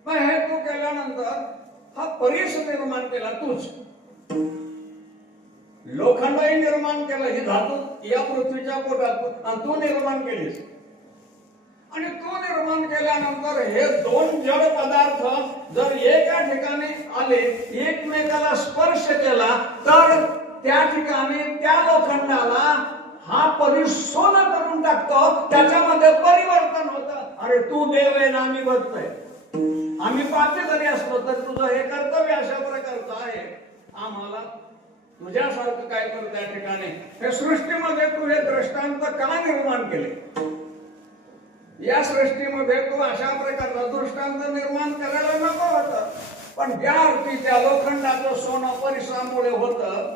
मग हे तू केल्यानंतर हा परीस निर्माण केला तूच. लोखंडही निर्माण केलं, ही धातू या पृथ्वीच्या पोटात आणि तू निर्माण केलीस. आणि तू निर्माण केल्यानंतर हे दोन जड पदार्थ जर एका ठिकाणी आले, एकमेकाला स्पर्श केला, तर त्या ठिकाणी त्या लोखंडाला हा परीस सोनं करून टाकतो, त्याच्यामध्ये परिवर्तन होतं. अरे तू देव आहे ना, आम्ही भक्त आहे. आम्ही पापी जरी असलो तर तुझं हे कर्तव्य अशा प्रकारचं आहे. आम्हाला तुझ्यासारखं काय कर त्या ठिकाणी. हे सृष्टीमध्ये तू हे दृष्टांत का निर्माण केले. या सृष्टीमध्ये तू अशा प्रकारचा दृष्टांत निर्माण करायला नको होतं. पण ज्या अर्थी त्या लोखंडाचं सोनं परिसरामुळे होतं,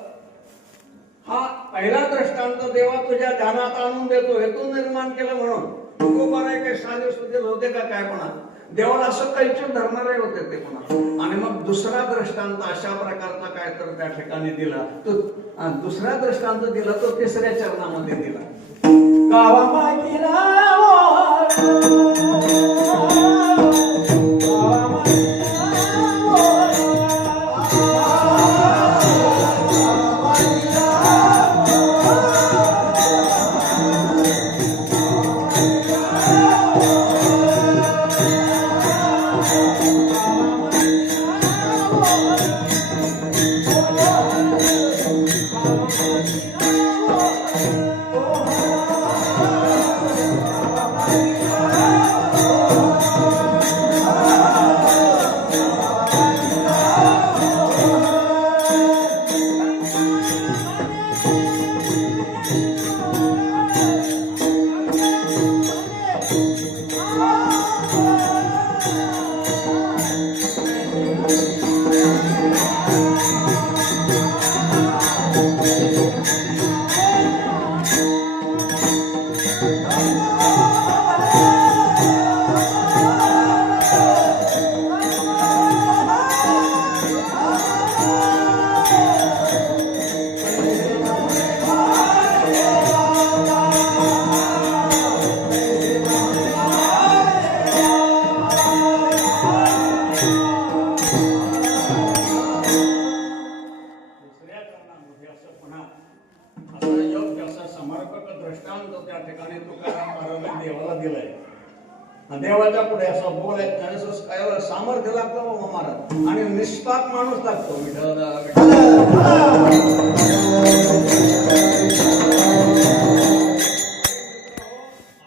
हा पहिला दृष्टांत देवा तुझ्या ध्यानात आणून देतो. हे तू निर्माण केलं म्हणून. तू बरं काही साधे सुधे होते का काय म्हणा, देवाला असं कैचून धरणारे होते ते म्हणा. आणि मग दुसरा दृष्टांत अशा प्रकारचा काय तर त्या ठिकाणी दिला. तो दुसरा दृष्टांत दिला तो तिसऱ्या चरणामध्ये दिला. गावा मागिला देवाच्या पुढे असं बोलायचं सामर्थ्य लागतं बाबा महाराज. आणि निष्पाप माणूस लागतो.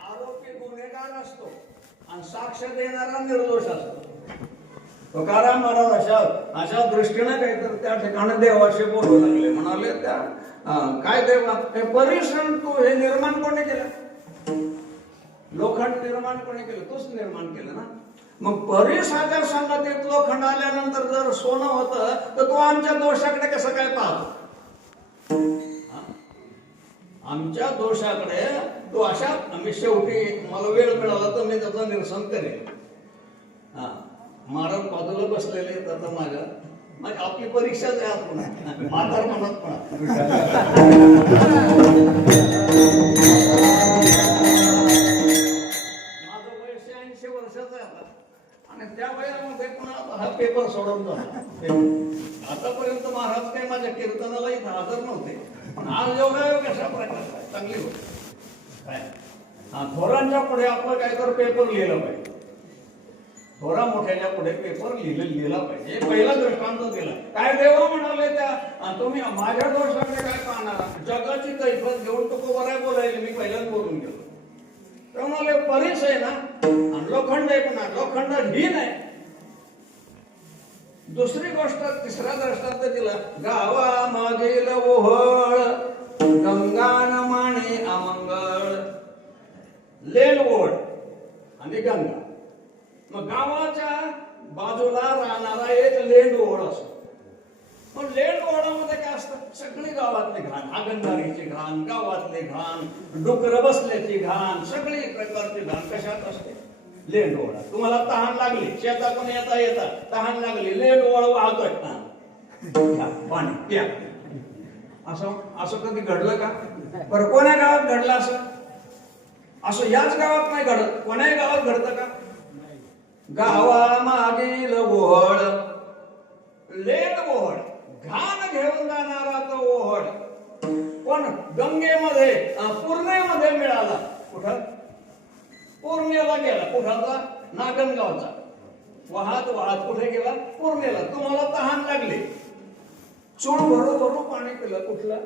आरोपी गुन्हेगार असतो आणि साक्ष देणारा निर्दोष असतो. तुकाराम महाराज अशा दृष्टीने काहीतरी त्या ठिकाणी देवाशी बोलू लागले. म्हणाले त्या काय देवा, हे परिश्रम तू हे निर्माण कोणी केलं. लोखंड निर्माण कोणी केलं, तूच निर्माण केलं ना. मग परिसाच्या संगतीत लोखंड आल्यानंतर जर सोनं होतं तर तू आमच्या दोषाकडे कसं काय पाहतो. आमच्या दोषाकडे तू अशा, आम्ही शेवटी मला वेळ मिळाला तर मी त्याचं निरसन करेन. महाराज बाजूला बसलेले आता माझी आपली परीक्षाच आहे. आज पुन्हा म्हातार म्हणत पुन्हा त्या वयामध्ये पुन्हा हा पेपर सोडवून जातो. आतापर्यंत महाराज काही माझ्या कीर्तनाला इथं हजर नव्हते. पण आज योगायोग कशा प्रकारचा आहे? चांगली गोष्ट काय थोरांच्या पुढे आपलं काय तर पेपर लिहिलं पाहिजे. थोरा मोठ्याच्या पुढे पेपर लिहिला पाहिजे. पहिला दृष्टांत दिला काय देवा म्हणाले त्या तुम्ही माझ्या दोषाकडे काय पाहणार जगाची कैफत घेऊन तो बराय बोलायला मी पहिल्याच बोलून गेलो. ते म्हणाले परीस आहे ना आणि लोखंड आहे पण लोखंड ही नाही. दुसरी गोष्ट तिसरा दृष्टांत दिला गावा मागील ओहळ गंगान माने अमंगळ. लेन ओढ आणि गंगा. मग गावाच्या बाजूला राहणारा एक लेंड ओढ असतो. मग लेंड ओढामध्ये काय असतं सगळी गावातली घाण आगंधारीची घाण गावातली घाण डुकर बसल्याची घाण सगळी प्रकारची घाण कशात असते लेंड ओढा. तुम्हाला तहान लागली शेतातून येता येता तहान लागली लेंड ओढ वाहतोय ना पाणी प्या. असं कधी घडलं का? बरं कोण्या गावात घडलं असं याच गावात नाही घडत. कोण्याही गावात घडतं का? गावा मागील ओहळ लेंड ओहळ घाण घेऊन जाणारा तो ओहळ पण गंगेमध्ये पूर्णेमध्ये मिळाला. कुठं? पूर्णेला गेला. कुठाचा? नागनगावचा. वाहत कुठे गेला? पूर्णेला. तुम्हाला तहान लागली चूळ भरू पाणी पिलं. कुठलं?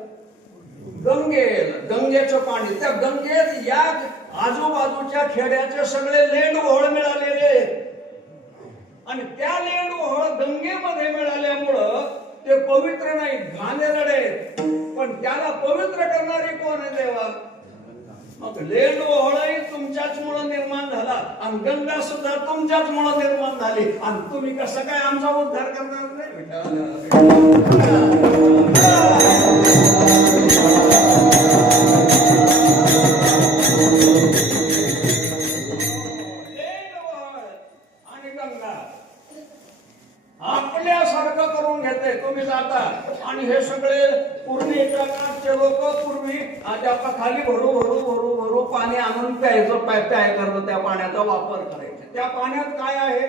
गंगेचं पाणी. त्या गंगेत या आजूबाजूच्या खेड्याचे सगळे लेंड ओहळ मिळालेले आहेत आणि त्या लेंड ओहळ गंगेमध्ये मिळाल्यामुळं ते पवित्र नाही घाणेरडे. पण त्याला पवित्र करणारी कोण आहे? देवा. मग लेंड ओहळही तुमच्याच मुळे निर्माण झाला आणि गंगा सुद्धा तुमच्याच मुळे निर्माण झाली आणि तुम्ही कसं काय आमचा उद्धार करणार नाही? आपल्यासारखं करून घेते. तुम्ही जाता आणि हे सगळे पूर्णेच्या काळचे लोक पूर्वी त्या खाली भरू पाणी आणून प्यायचं प्याय करतो. त्या पाण्याचा वापर करायचा. त्या पाण्यात काय आहे?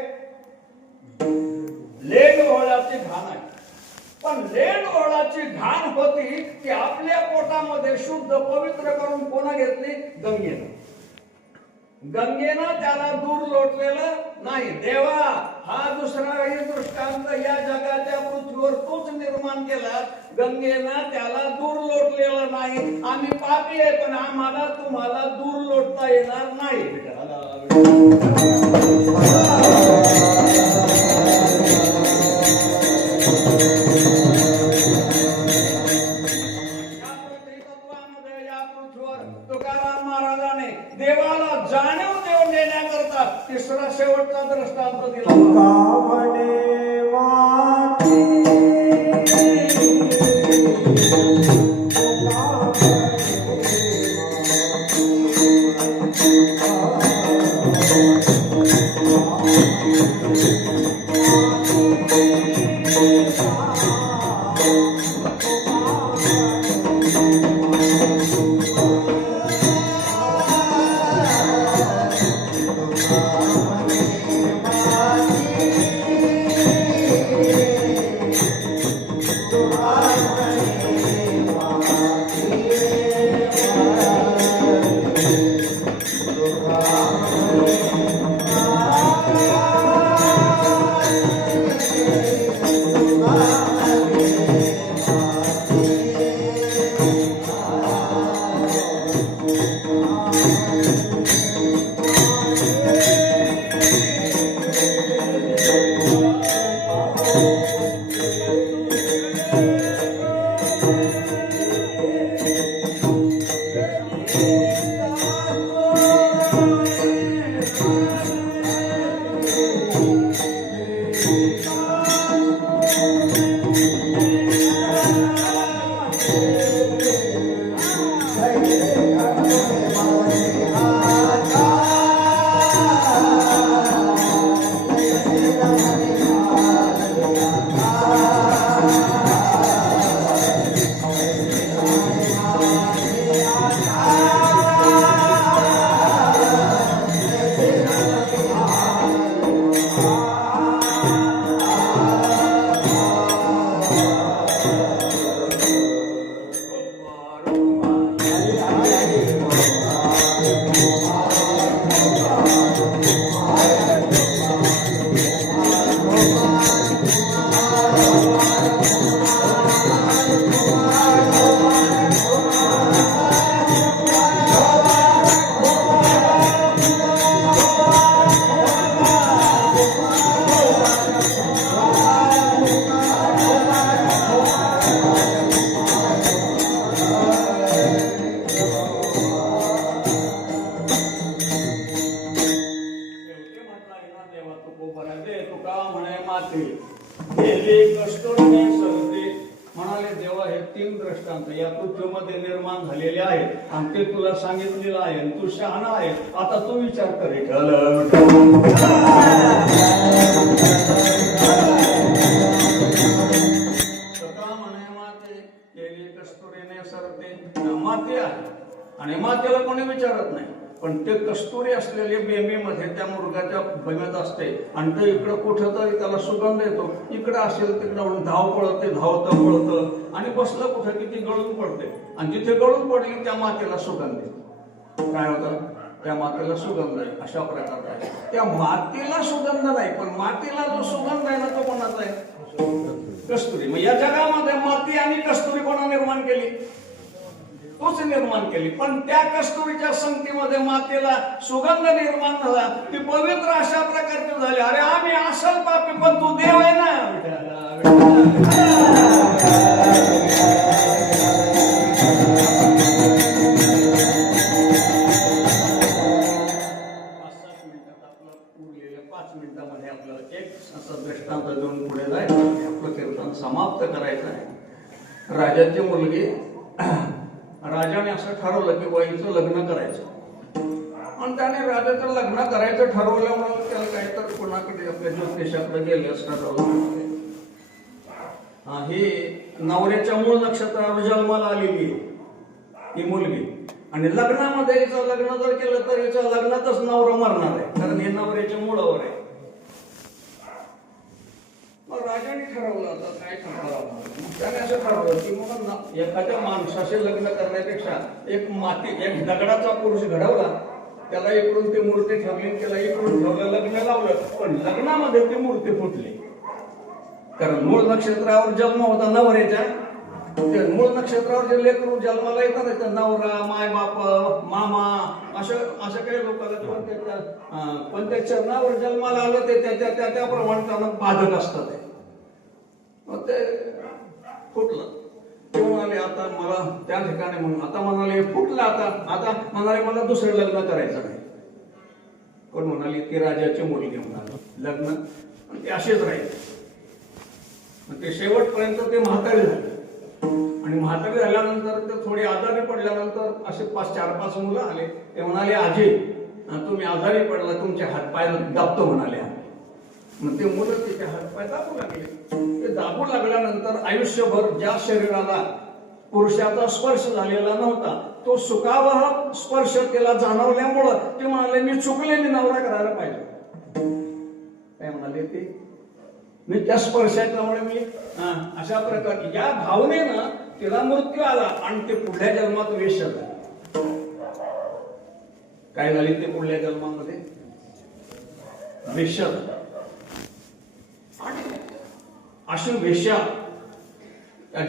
लेंड ओहळाची घाण आहे. पण लेंड ओहळाची घाण होती ती आपल्या पोटामध्ये शुद्ध पवित्र करून कोणा घेतली? गंगेनं. गंगेनं त्याला दूर लोटलेलं नाही. देवा हा दुसराही दृष्टांत या जगाच्या पृथ्वीवर तूच निर्माण केला. गंगेनं त्याला दूर लोटलेलं नाही. आम्ही पापी आहे पण आम्हाला तुम्हाला दूर लोटता येणार नाही. या पृथ्वीवर तुकाराम महाराजाने देवाला जाणीव देऊन देण्याकरता तिसरा शेवटचा दृष्टांत दिला. झालेले आहेत आणि ते तुला सांगितलेलं आहे आणि तू शहाणा आहे. आता तू विचार कर विठ्ठल. कस्तुरीने सरते माती आहे आणि मातेला कोणी विचारत नाही, पण ते कस्तुरी असलेले बेंबीमध्ये त्या मुर्गाच्या भगत असते आणि ते इकडं कुठं तरी त्याला सुगंध येतो. इकडं असेल तिकडं धाव पळते, धावतं पळतं आणि बसलं कुठं की ती गळून पडते आणि जिथे गळून पडली त्या मातेला सुगंध येतो. काय होतं? त्या मातेला सुगंध आहे. अशा प्रकारचा आहे. त्या मातीला सुगंध नाही, पण मातीला जो सुगंध आहे ना तो कोणाचा आहे? कस्तुरी. मग या जगामध्ये माती आणि कस्तुरी कोणा निर्माण केली? तोच निर्माण केली. पण त्या कस्तुरीच्या संगतीमध्ये मातेला सुगंध निर्माण झाला, ती पवित्र अशा प्रकारचे झाले. अरे आम्ही असल पापी पण तू देव आहे ना. उरलेल्या 5 मिनिटामध्ये आपल्याला एक असं दृष्टांत देऊन पुढे जायचं, आपलं कीर्तन समाप्त करायचं आहे. राजाची मुलगी, राजाने असं ठरवलं की बाईचं लग्न करायचं आणि त्याने राजाचं लग्न करायचं ठरवल्यामुळे त्याला काहीतरी कोणाकडे आपल्या ज्योतिषाकडे गेले ठरवलं. ही नवऱ्याच्या मूळ नक्षत्रावर जन्माला आलेली ही मुलगी आणि लग्नामध्ये हिचं लग्न जर केलं तर हिच्या लग्नातच नवरा मरणार आहे, कारण हे नवऱ्याच्या मुळावर आहे. मग राजाने ठरवलं आता काय ठरवलं. त्याने असं ठरवलं की मग एखाद्या माणसाशी लग्न करण्यापेक्षा एक दगडाचा पुरुष घडवला, त्याला इकडून ती मूर्ती ठेवली, त्याला इकडून ठेवलं, लग्न लावलं. पण लग्नामध्ये ती मूर्ती फुटली, कारण मूळ नक्षत्रावर जन्म होता नवऱ्याच्या. ते मूळ नक्षत्रावर जे लेकरू जन्माला येतात ना, नवरा, माय बाप, मामा, असं काही लोकांना पण त्या चरणावर जन्माला आलं ते त्याप्रमाणे त्यांना बाधक असतात. मग ते फुटलं. ते म्हणाले आता मला त्या ठिकाणी म्हणून आता म्हणाले फुटलं, आता म्हणाले मला दुसरं लग्न करायचं नाही. कोण म्हणाली? ती राजाची मुलगी म्हणाली. लग्न ते असेच राहिले. ते शेवटपर्यंत ते म्हातारी झाले आणि म्हातारी झाल्यानंतर ते थोडी आजारी पडल्यानंतर असे 4-5 मुलं आले. ते म्हणाले आजी तुम्ही आजारी पडला, तुमचे हातपाय दाबतो म्हणाले. मग ते मुलं तिचे हातपाय दाबू लागले. ते दाबू लागल्यानंतर आयुष्यभर ज्या शरीराला पुरुषाचा स्पर्श झालेला नव्हता तो सुखावह स्पर्श त्याला जाणवल्यामुळं ते म्हणाले मी चुकले, मी नवरा करायला पाहिजे. काय म्हणाले ते? मी त्या स्पर्शाच्यामुळे मी अशा प्रकारे या भावनेनं तिला मृत्यू आला आणि ते पुढल्या जन्मात वेश्या झाले. काय झाली ते पुढल्या जन्मामध्ये? वेश्या झाली. आणि अशी वेश्या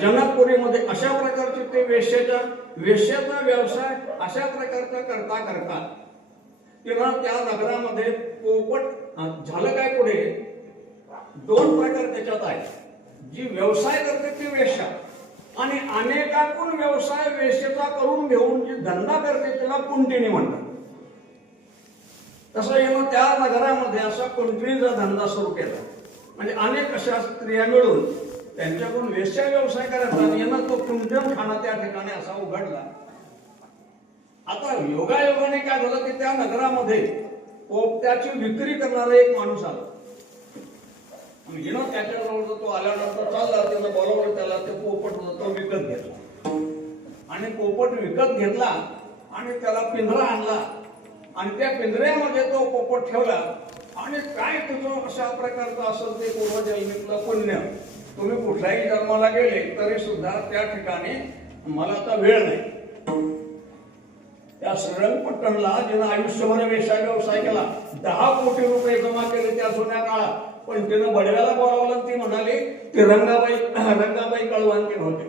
जनकपुरीमध्ये अशा प्रकारचे ते वेश्याचा व्यवसाय अशा प्रकारचा करता तिला त्या नगरामध्ये पोपट झालं. काय पुढे 2 प्रकार त्याच्यात आहे. जी व्यवसाय करते ती वेश्या आणि अनेकांकडून व्यवसाय वेश्येचा करून घेऊन जी धंदा करते त्याला कुंटिनी म्हणतात. तसं येऊन त्या नगरामध्ये असा कुंटिनीचा धंदा सुरू केला. म्हणजे अनेक अशा स्त्रिया मिळून त्यांच्याकडून वेश्या व्यवसाय करायचा आणि यांना तो कुंटण खाना त्या ठिकाणी असा उघडला. आता योगायोगाने काय झालं की त्या नगरामध्ये पोपट्याची विक्री करणारा एक माणूस आला. त्याच्याजवळ तो आल्यानंतर चालला, त्यानं बोलावलं त्याला. ते पोपट होता तो विकत घेतला आणि पोपट विकत घेतला आणि त्याला पिंजरा आणला आणि त्या पिंजऱ्यामध्ये तो पोपट ठेवला. आणि काय तुझं अशा प्रकारचं असेल ते पूर्वजन्मीतलं पुण्य, तुम्ही कुठल्याही जन्माला गेले तरी सुद्धा त्या ठिकाणी मला आता वेळ नाही. त्या श्रीरंगपट्टणला जिनं आयुष्यभर वेश्या व्यवसाय केला, 10 कोटी रुपये जमा केले त्या जुन्या काळात. पण तिनं बडव्याला बोलावलं. ती म्हणाली ती रंगाबाई कळवानकीन होते.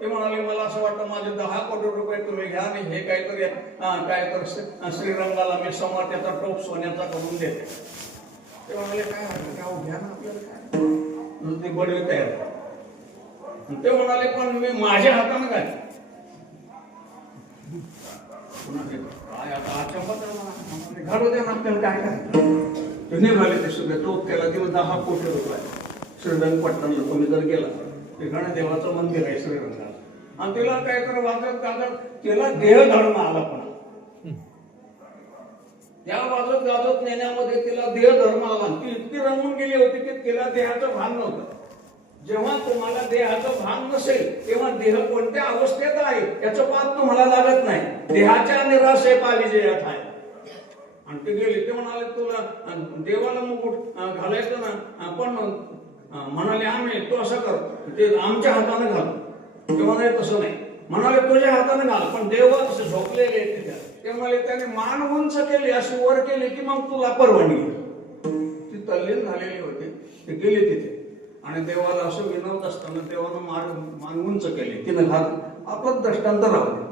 ते म्हणाले मला असं वाटतं माझे 10 कोटी रुपये तुम्ही घ्या आणि हे काहीतरी श्रीरंगाला मी समोर त्याचा टोप सोन्याचा करून देते. ते म्हणाले काय घ्या ना आपल्याला काय. ते बडवे तयार. ते म्हणाले पण मी माझ्या हाताने काय घालू द्या ना आपल्याला काय काय. ते निघाले ते सगळे टोप केला. तेव्हा 10 कोटी रुपये. श्रीरंगपट्टणला तुम्ही जर गेला ठिकाणी देवाचं मंदिर आहे श्रीरंगाला. आणि तिला काहीतरी वाजत गाजत तिला देहधर्म आला पण त्या वाजत गाजत नेण्यामध्ये तिला देहधर्म आला. ती इतकी रमून गेली होती की तिला देहाचं भान नव्हतं. जेव्हा तुम्हाला देहाचं भान नसेल तेव्हा देह कोणत्या अवस्थेत आहे याचं पाप तुम्हाला लागत नाही. देहाच्या निराशे पाविजयात आहे. आणि ते गेले ते म्हणाले तुला देवाला मुकुट घालायचं ना, पण म्हणाले आम्ही तो असं कर ते आमच्या हाताने घाल. ते म्हणाले तसं नाही. म्हणाले तुझ्या हाताने घाल, पण देव असे झोपलेले ते म्हणाले त्याने मान उंच केली अशी वर केली की मग तुला परवानगी. ती तल्लीन झालेली होती. ते गेले तिथे आणि देवाला असं विनवत असताना देवानं मान उंच केली. तिनं घाल आपलं दृष्टांत राहू.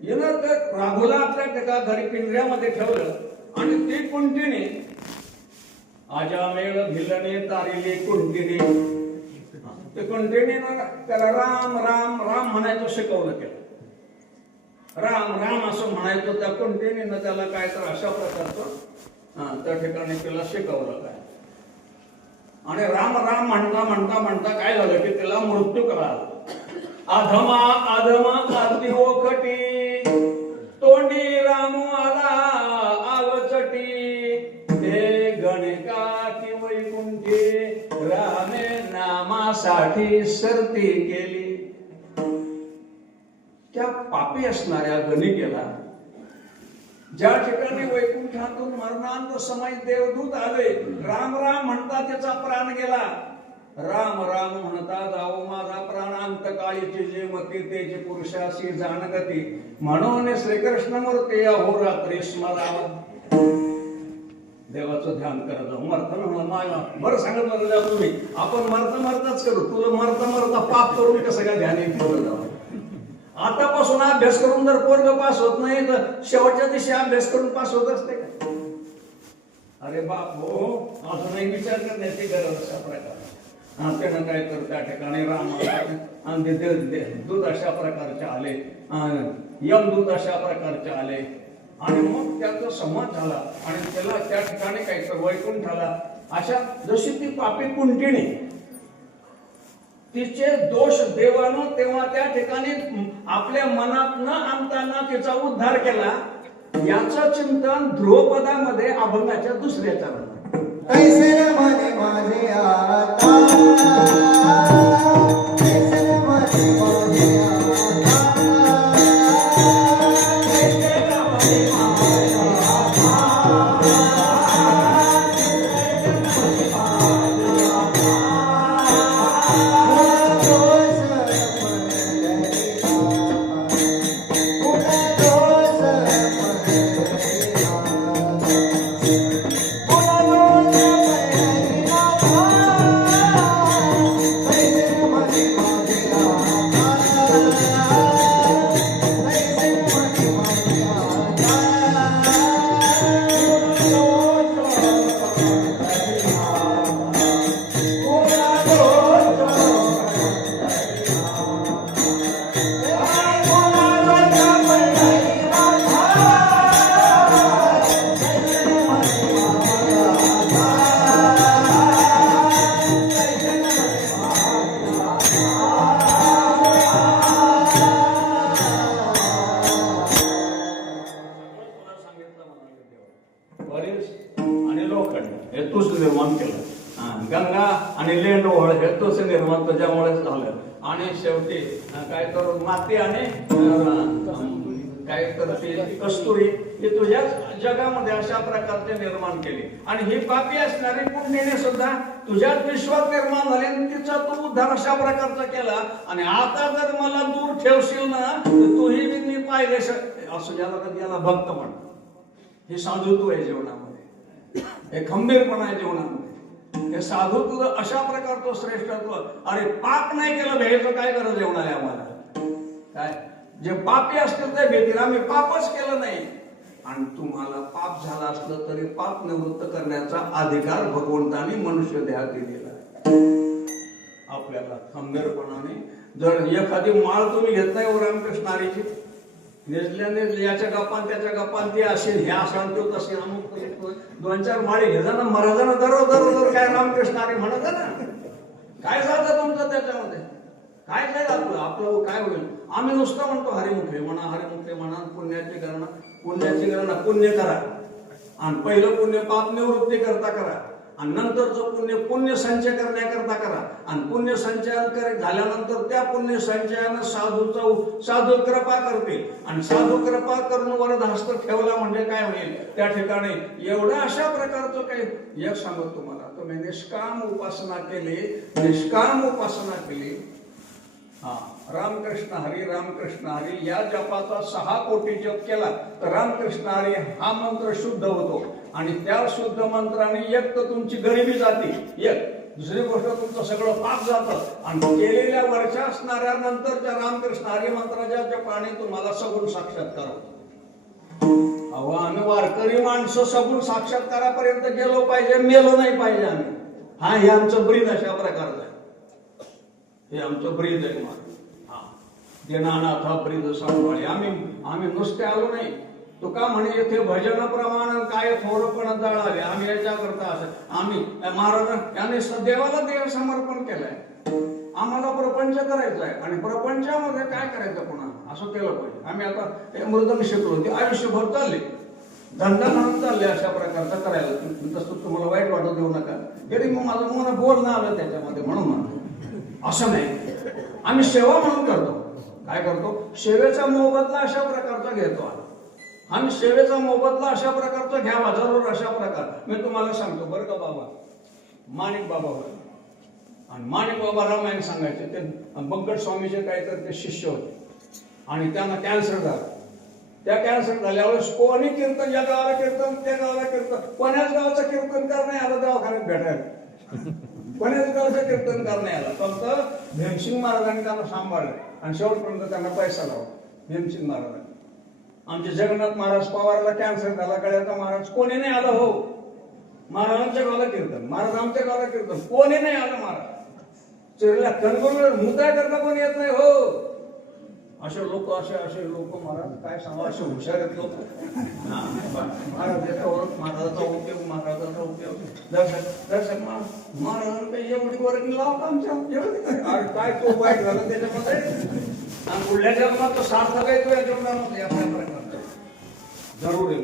येणार तर राघोला आपल्या एका घरी पिंजऱ्यामध्ये ठेवलं आणि ती कुंटीने आजामेळ भिलने तारिले कुंटीने. ते कुंटीने त्याला राम राम राम म्हणायचं शिकवलं. केलं राम राम असं म्हणायचं. त्या कुंटीने त्याला काय तर अशा प्रकारचं त्या ठिकाणी त्याला शिकवलं काय. आणि राम राम म्हणता म्हणता म्हणता काय झालं की त्याला मृत्यू कळाला. अधमा अधमा आरती ओखटी तोंडी राम आला आवचटी हे गणिका की वैकुंठी रामे नामासाठी सरती केली. त्या पापी असणाऱ्या गणिकेला ज्या ठिकाणी वैकुंठातून मरणांत समय देवदूत आले राम राम म्हणता त्याचा प्राण गेला. राम राम म्हणता जाओ माझा प्राण अंतकाळीची जे मती तेचे पुरुषाशी जाणगती म्हणून श्रीकृष्ण मूर्ती अहोरात्री स्मरावा. देवाचं ध्यान करत जाऊ. मरताना बरं सांगितलं जाऊ तुम्ही आपण मरताच करू. तुला मरता पाप करून कसं काय ध्यान ठेवलं जावं. आतापासून अभ्यास करून जर पोरग पास होत नाही तर शेवटच्या दिवशी अभ्यास करून पास होत असते का? अरे बाप हो अजूनही विचार करण्याची गरज अशा प्रकारे. त्यानं काय तर त्या ठिकाणी राम दूत अशा प्रकारचे आले, यमदूत अशा प्रकारचे आले आणि मग त्याचा संवाद झाला आणि त्याला त्या ठिकाणी काय तर वैकुंठाला अशा जशी ती पापी कुंटिणी तिचे दोष देवानं तेव्हा त्या ठिकाणी आपल्या मनात न आणताना तिचा उद्धार केला. याचं चिंतन ध्रुवपदामध्ये अभंगाच्या दुसऱ्या चरणात. कैसे न म्हणे माझे आता कैसे न म्हणे माझे आणि लोखंड हे तूच निर्माण केलं. गंगा आणि लेंडवळ हे तूच निर्माण तुझ्यामुळेच झालं. आणि शेवटी काय तर माती आणि काय तर कस्तुरी ही तुझ्याच जगामध्ये अशा प्रकारचे निर्माण केले. आणि ही पापी असणारी पुण्यने सुद्धा तुझ्याच विश्वात निर्माण झाली आणि तिचा तू उद्धार अशा प्रकारचा केला. आणि आता जर मला दूर ठेवशील ना तर तूही मी पाहिले असं ज्याला कधी याला भक्त म्हणतात. हे साधुत्व आहे जीवनामध्ये, हे खंबीरपणा आहे जीवनामध्ये, हे साधुत्व अशा प्रकारचं श्रेष्ठत्व. अरे पाप नाही केलं भ्यायचं काय गरज येऊन आहे आम्हाला. काय जे पापी असतील ते भीतील, आम्ही पापच केलं नाही. आणि तुम्हाला पाप झाला असलं तरी पाप निवृत्त करण्याचा अधिकार भगवंताने मनुष्य देहात दिलेला आहे. आपल्याला खंबीरपणाने जर एखादी माळ तुम्ही घेत नाही व रामकृष्णारीची नेजल्याने याच्या गप्पान त्याच्या गप्पान ते असेल ह्या सांगतो तसे अमुक दोन चार माळी घेजा ना महाराजांना दर काय रामकृष्णारी म्हणत ना काय जातं तुमचं त्याच्यामध्ये. काय काय आपलं आपलं काय होईल? आम्ही नुसतं म्हणतो हरिमुखे म्हणा पुण्याची गणना पुण्य करा आणि पहिलं पुण्य पाप निवृत्ती करता करा आणि नंतरचं पुण्य संचय करण्याकरता करा आणि पुण्य संचयन झाल्यानंतर त्या पुण्य संचयानं साधू कृपा करते आणि साधू कृपा करून वरदहस्त ठेवला म्हणजे काय होईल? त्या ठिकाणी एवढं अशा प्रकारचं काही एक सांगतो तुम्हाला, तुम्ही निष्काम उपासना केली रामकृष्ण हरी या जपाचा 6 कोटी जप केला तर रामकृष्ण हरी हा मंत्र शुद्ध होतो आणि त्या शुद्ध मंत्राने एक तर तुमची गरिबी जाते, एक दुसरी गोष्ट तुमचं सगळं पाप जातं आणि केलेल्या वर्षा असणाऱ्या नंतरच्या रामकृष्ण हरी मंत्राच्या जपाने तुम्हाला सगुण साक्षात्कार होतो. अहो आम्ही वारकरी माणसं सगुण साक्षात्कारापर्यंत गेलो पाहिजे, मेलो नाही पाहिजे आम्ही. हे आमचं ब्रीद अशा प्रकारचं आहे. हे आमचं ब्रीद आहे. देनानाथा ब्रीद सांभाळे. आम्ही नुसते आलो नाही. तुका म्हणे येथे भजनाप्रमाणे काय थोरपण जळाले. आम्ही याच्याकरता असं आम्ही महाराज यांनी देवाला देव समर्पण केलंय. आम्हाला प्रपंच करायचा आहे आणि प्रपंचामध्ये काय करायचं पुन्हा असं केलं पाहिजे. आम्ही आता मृदंग शिकलो ते आयुष्यभर चालले, धंदा म्हणून चालले अशा प्रकारचा करायला. तसं तुम्हाला वाईट वाटत देऊ नका. तरी मग माझं मन बोलणं आलं त्याच्यामध्ये म्हणून म्हणतो. असं नाही, आम्ही सेवा म्हणून करतो. काय करतो? सेवेचा मोबदला अशा प्रकारचा घेतो. आम्ही सेवेचा मोबदला अशा प्रकारचा घ्यावा जरूर. अशा प्रकार मी तुम्हाला सांगतो बरं का बाबा, माणिक बाबा होते आणि माणिक बाबा रामायण सांगायचे. ते बंकट स्वामीचे काहीतरी ते शिष्य होते आणि त्यांना कॅन्सर झाला. त्या कॅन्सर झाल्यावर कोणी कीर्तन, या गावाला कीर्तन, त्या गावाला कीर्तन, कोण्याच गावाचं कीर्तन करणे आलं दवाखान्यात भेटायला. कोण्याच गावाचं कीर्तन करणे आलं. फक्त भीमसिंग महाराजांनी त्यांना सांभाळलं आणि शेवटपर्यंत त्यांना पैसा लावला. भीमसिंग महाराजांनी. आमचे जगन्नाथ महाराज पवारला कॅन्सर झाला, कळ्याचा महाराज कोणी नाही आलं. हो महाराजांच्या गावाला कीर्तन, महाराज आमच्या गावाला कीर्तन, कोणी नाही आलं. महाराज चिरल्या कणकण मुद्दा करता कोणी येत नाही. हो असे लोक महाराज काय सांगा, असे हुशार आहेत लोक. महाराजाचा उपयोग दर्शक महाराजांना काही एवढी वर्गणी लावत आमच्या काय तो वाईट झालं त्याच्यामध्ये. पुढल्या जन्मात तो सार्थक आहे, तो या जन्मामध्ये अशा प्रकारचा जरूर आहे.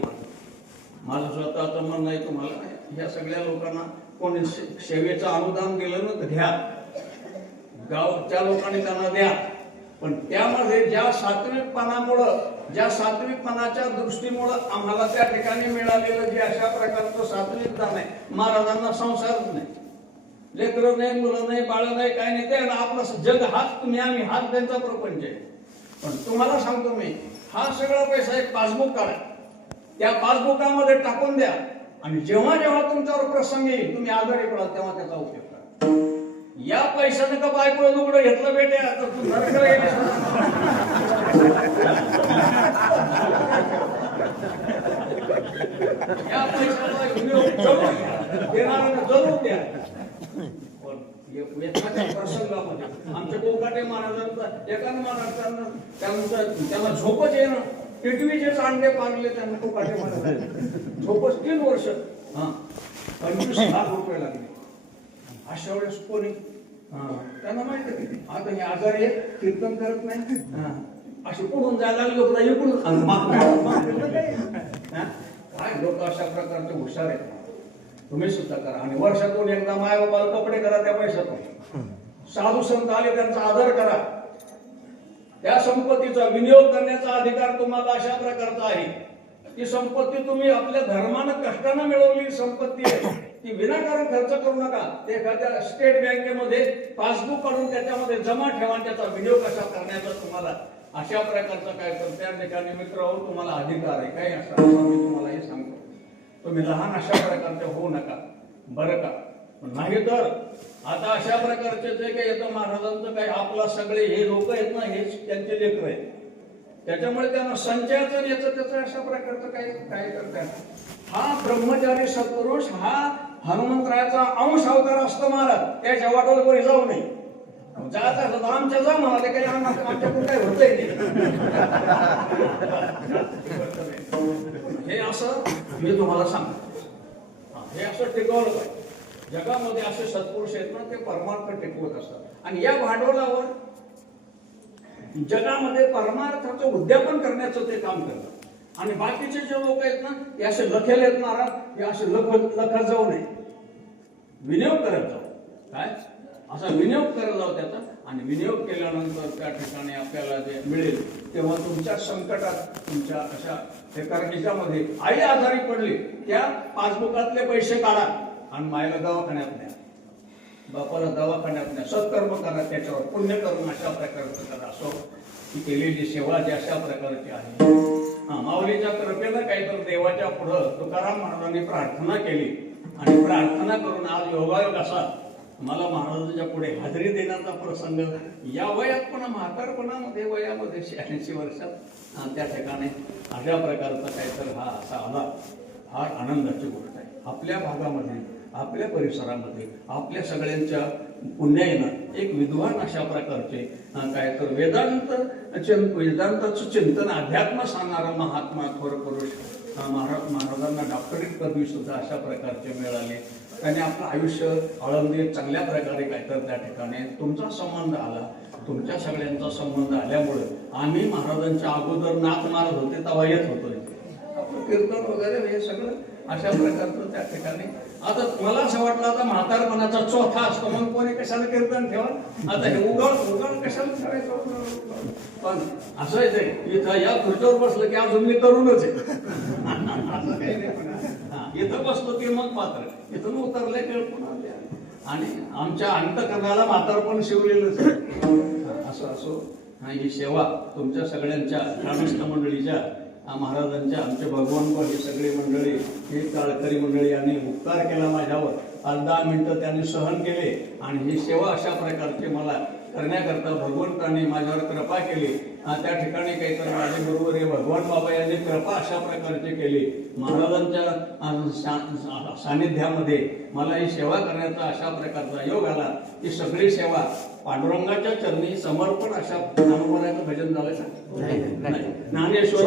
माझं स्वतःचं म्हणणं आहे तुम्हाला, या सगळ्या लोकांना कोणी सेवेचं अनुदान दिलं ना तर घ्या, गावच्या लोकांनी त्यांना द्या. पण त्यामध्ये ज्या सात्विकपणाच्या दृष्टीमुळं आम्हाला त्या ठिकाणी मिळालेलं जे अशा प्रकारचं सात्विक दान आहे. महाराजांना संसारच नाही, लेकरं नाही, मुलं नाही, बाळ नाही, काय नाही. ते आपलं जग हाच तुम्ही आम्ही हाच त्यांचा प्रपंच आहे. पण तुम्हाला सांगतो मी, हा सगळा पैसा एक पासबुक काढा, त्या पासबुकामध्ये टाकून द्या आणि जेव्हा जेव्हा तुमच्यावर प्रसंग येईल, तुम्ही आजारी पडाल तेव्हा त्याचा उपयोग करा. या पैशाने का बायको लुगडं घेतलं बेटे आता तू नरकाला गेली. या पैशाला जरूर द्या. प्रसंगामध्ये आमच्या कोकाटे महाराजांचा एकाने महाराजांना त्यांना झोपच येणं, टिटवीचे चांडे पाडले त्यांना कोकाटे महाराज. झोपच 3 वर्ष 25 लाख रुपये लागले. अशा वेळेस कोणी त्यांना माहिती आता हे आजारी आहे, कीर्तन करत नाही, असे पुढून जायला लोक इकडून काय लोक अशा प्रकारचे हुशार आहेत. तुम्ही सुद्धा करा आणि वर्षातून एकदा मायबापाला कपडे करा त्या पैशातून. साधू संत आले त्यांचा आदर करा. त्या संपत्तीचा विनियोग करण्याचा अधिकार तुम्हाला अशा प्रकारचा आहे. ती संपत्ती तुम्ही आपल्या धर्मानं कष्टानं मिळवलेली संपत्ती आहे. ती विनाकारण खर्च करू नका. ते एखाद्या स्टेट बँकेमध्ये पासबुक काढून त्याच्यामध्ये जमा ठेवा. त्याचा विनियोग कसा करण्याचा तुम्हाला अशा प्रकारचा काय तर त्या ठिकाणी मित्रांनो तुम्हाला अधिकार आहे. काही असं मी तुम्हाला हे सांगतो, तुम्ही लहान अशा प्रकारचे होऊ नका बरं का. नाही तर आता अशा प्रकारचे जे काही येतं महाराजांचं काय आपला सगळे हे लोक आहेत ना, हे त्यांचे लेकर आहेत. त्याच्यामुळे त्यांना संचयाचं याचं त्याचं अशा प्रकारचं काय करतात. हा ब्रह्मचारी सत्पुरुष हा हनुमंतरायाचा अंश अवतार असतो महाराज. त्याच्या वाटोवर कोणी जाऊ नये. जायचं असं आमच्या जा म्हणाले काही आमच्याकडून काय होतंय हे असं मी तुम्हाला सांगतो. हे असं टिकवलं पाहिजे. जगामध्ये असे सत्पुरुष आहेत ना, ते परमार्थ टिकवत असतात आणि या भांडवलावर जगामध्ये परमार्थाचं उद्यापन करण्याचं ते काम करतात. आणि बाकीचे जे लोक आहेत ना हे असे लखेल आहेत महाराज, हे असे लखत जाऊ नये, विनियोग करत जाऊ. काय असा विनियोग करत जाऊ त्याचा, आणि विनियोग केल्यानंतर त्या ठिकाणी आपल्याला जे मिळेल तेव्हा तुमच्या संकटात, तुमच्या अशा हेकारकीच्यामध्ये आई आजारी पडली, त्या पासबुकातले पैसे काढा आणि मायला दवाखान्यात न्या, बापाला दवाखान्यात न्या, सत्कर्म करा, त्याच्यावर पुण्यकर्म अशा प्रकारचं करा. असो ही केलेली सेवा जी अशा प्रकारची आहे. माऊलीच्या कृपेनं काहीतरी देवाच्या पुढं तुकाराम महाराजांनी प्रार्थना केली, आणि प्रार्थना करून आज योगायोग असा मला महाराजांच्या पुढे हजेरी देण्याचा प्रसंग या वयात, पण म्हातारपणामध्ये वयामध्ये 86 वर्षात त्या ठिकाणी अशा प्रकारचा काहीतरी हा असा आला. फार आनंदाची गोष्ट आहे. आपल्या भागामध्ये, आपल्या परिसरामध्ये, आपल्या सगळ्यांच्या पुण्याईनं एक विद्वान अशा प्रकारचे काय तर वेदांताचं चिंतन, अध्यात्म सांगणारा महात्मा, थोर पुरुष महाराजांना डॉक्टरेट पदवी सुद्धा अशा प्रकारचे मिळाले. त्याने आपलं आयुष्य आळंदीत चांगल्या प्रकारे काय तर त्या ठिकाणी तुमचा संबंध आला. तुमच्या सगळ्यांचा संबंध आल्यामुळे आम्ही महाराजांच्या अगोदर नाक मारत होते तेव्हा येत होतो. आपलं कीर्तन वगैरे हे सगळं अशा प्रकारचं त्या ठिकाणी. आता मला असं वाटलं आता म्हातारपणाचा चौथा असतो, मग कोणी कशाला कीर्तन ठेवा, आता हे उघड कशाला करायचं. पण असं आहे ते, इथं या खुर्चीवर बसलं की अजून मी तरुणच आहे. असं काही नाही. इथं बसलो की मग मात्र इथून उतरले की आणि आमच्या अंतकरणाला म्हातारपण शिवलेलंच आहे. असं असो ही सेवा तुमच्या सगळ्यांच्या ग्रामस्थ मंडळीच्या, महाराजांच्या, आमचे भगवान ही सगळी मंडळी, ही काळकरी मंडळी यांनी उपकार केला माझ्यावर. 10 मिनिटं त्यांनी सहन केले, आणि ही सेवा अशा प्रकारची मला करण्याकरता भगवंतांनी माझ्यावर कृपा केली. त्या ठिकाणी काहीतरी माझे बरोबर हे भगवान बाबा यांनी कृपा अशा प्रकारची केली. महाराजांच्या सानिध्यामध्ये मला ही सेवा करण्याचा अशा प्रकारचा योग आला. ही सगळी सेवा पांडुरंगाच्या चरणी समर्पण अशा नामोबाचं भजन झालं का? ज्ञानेश्वर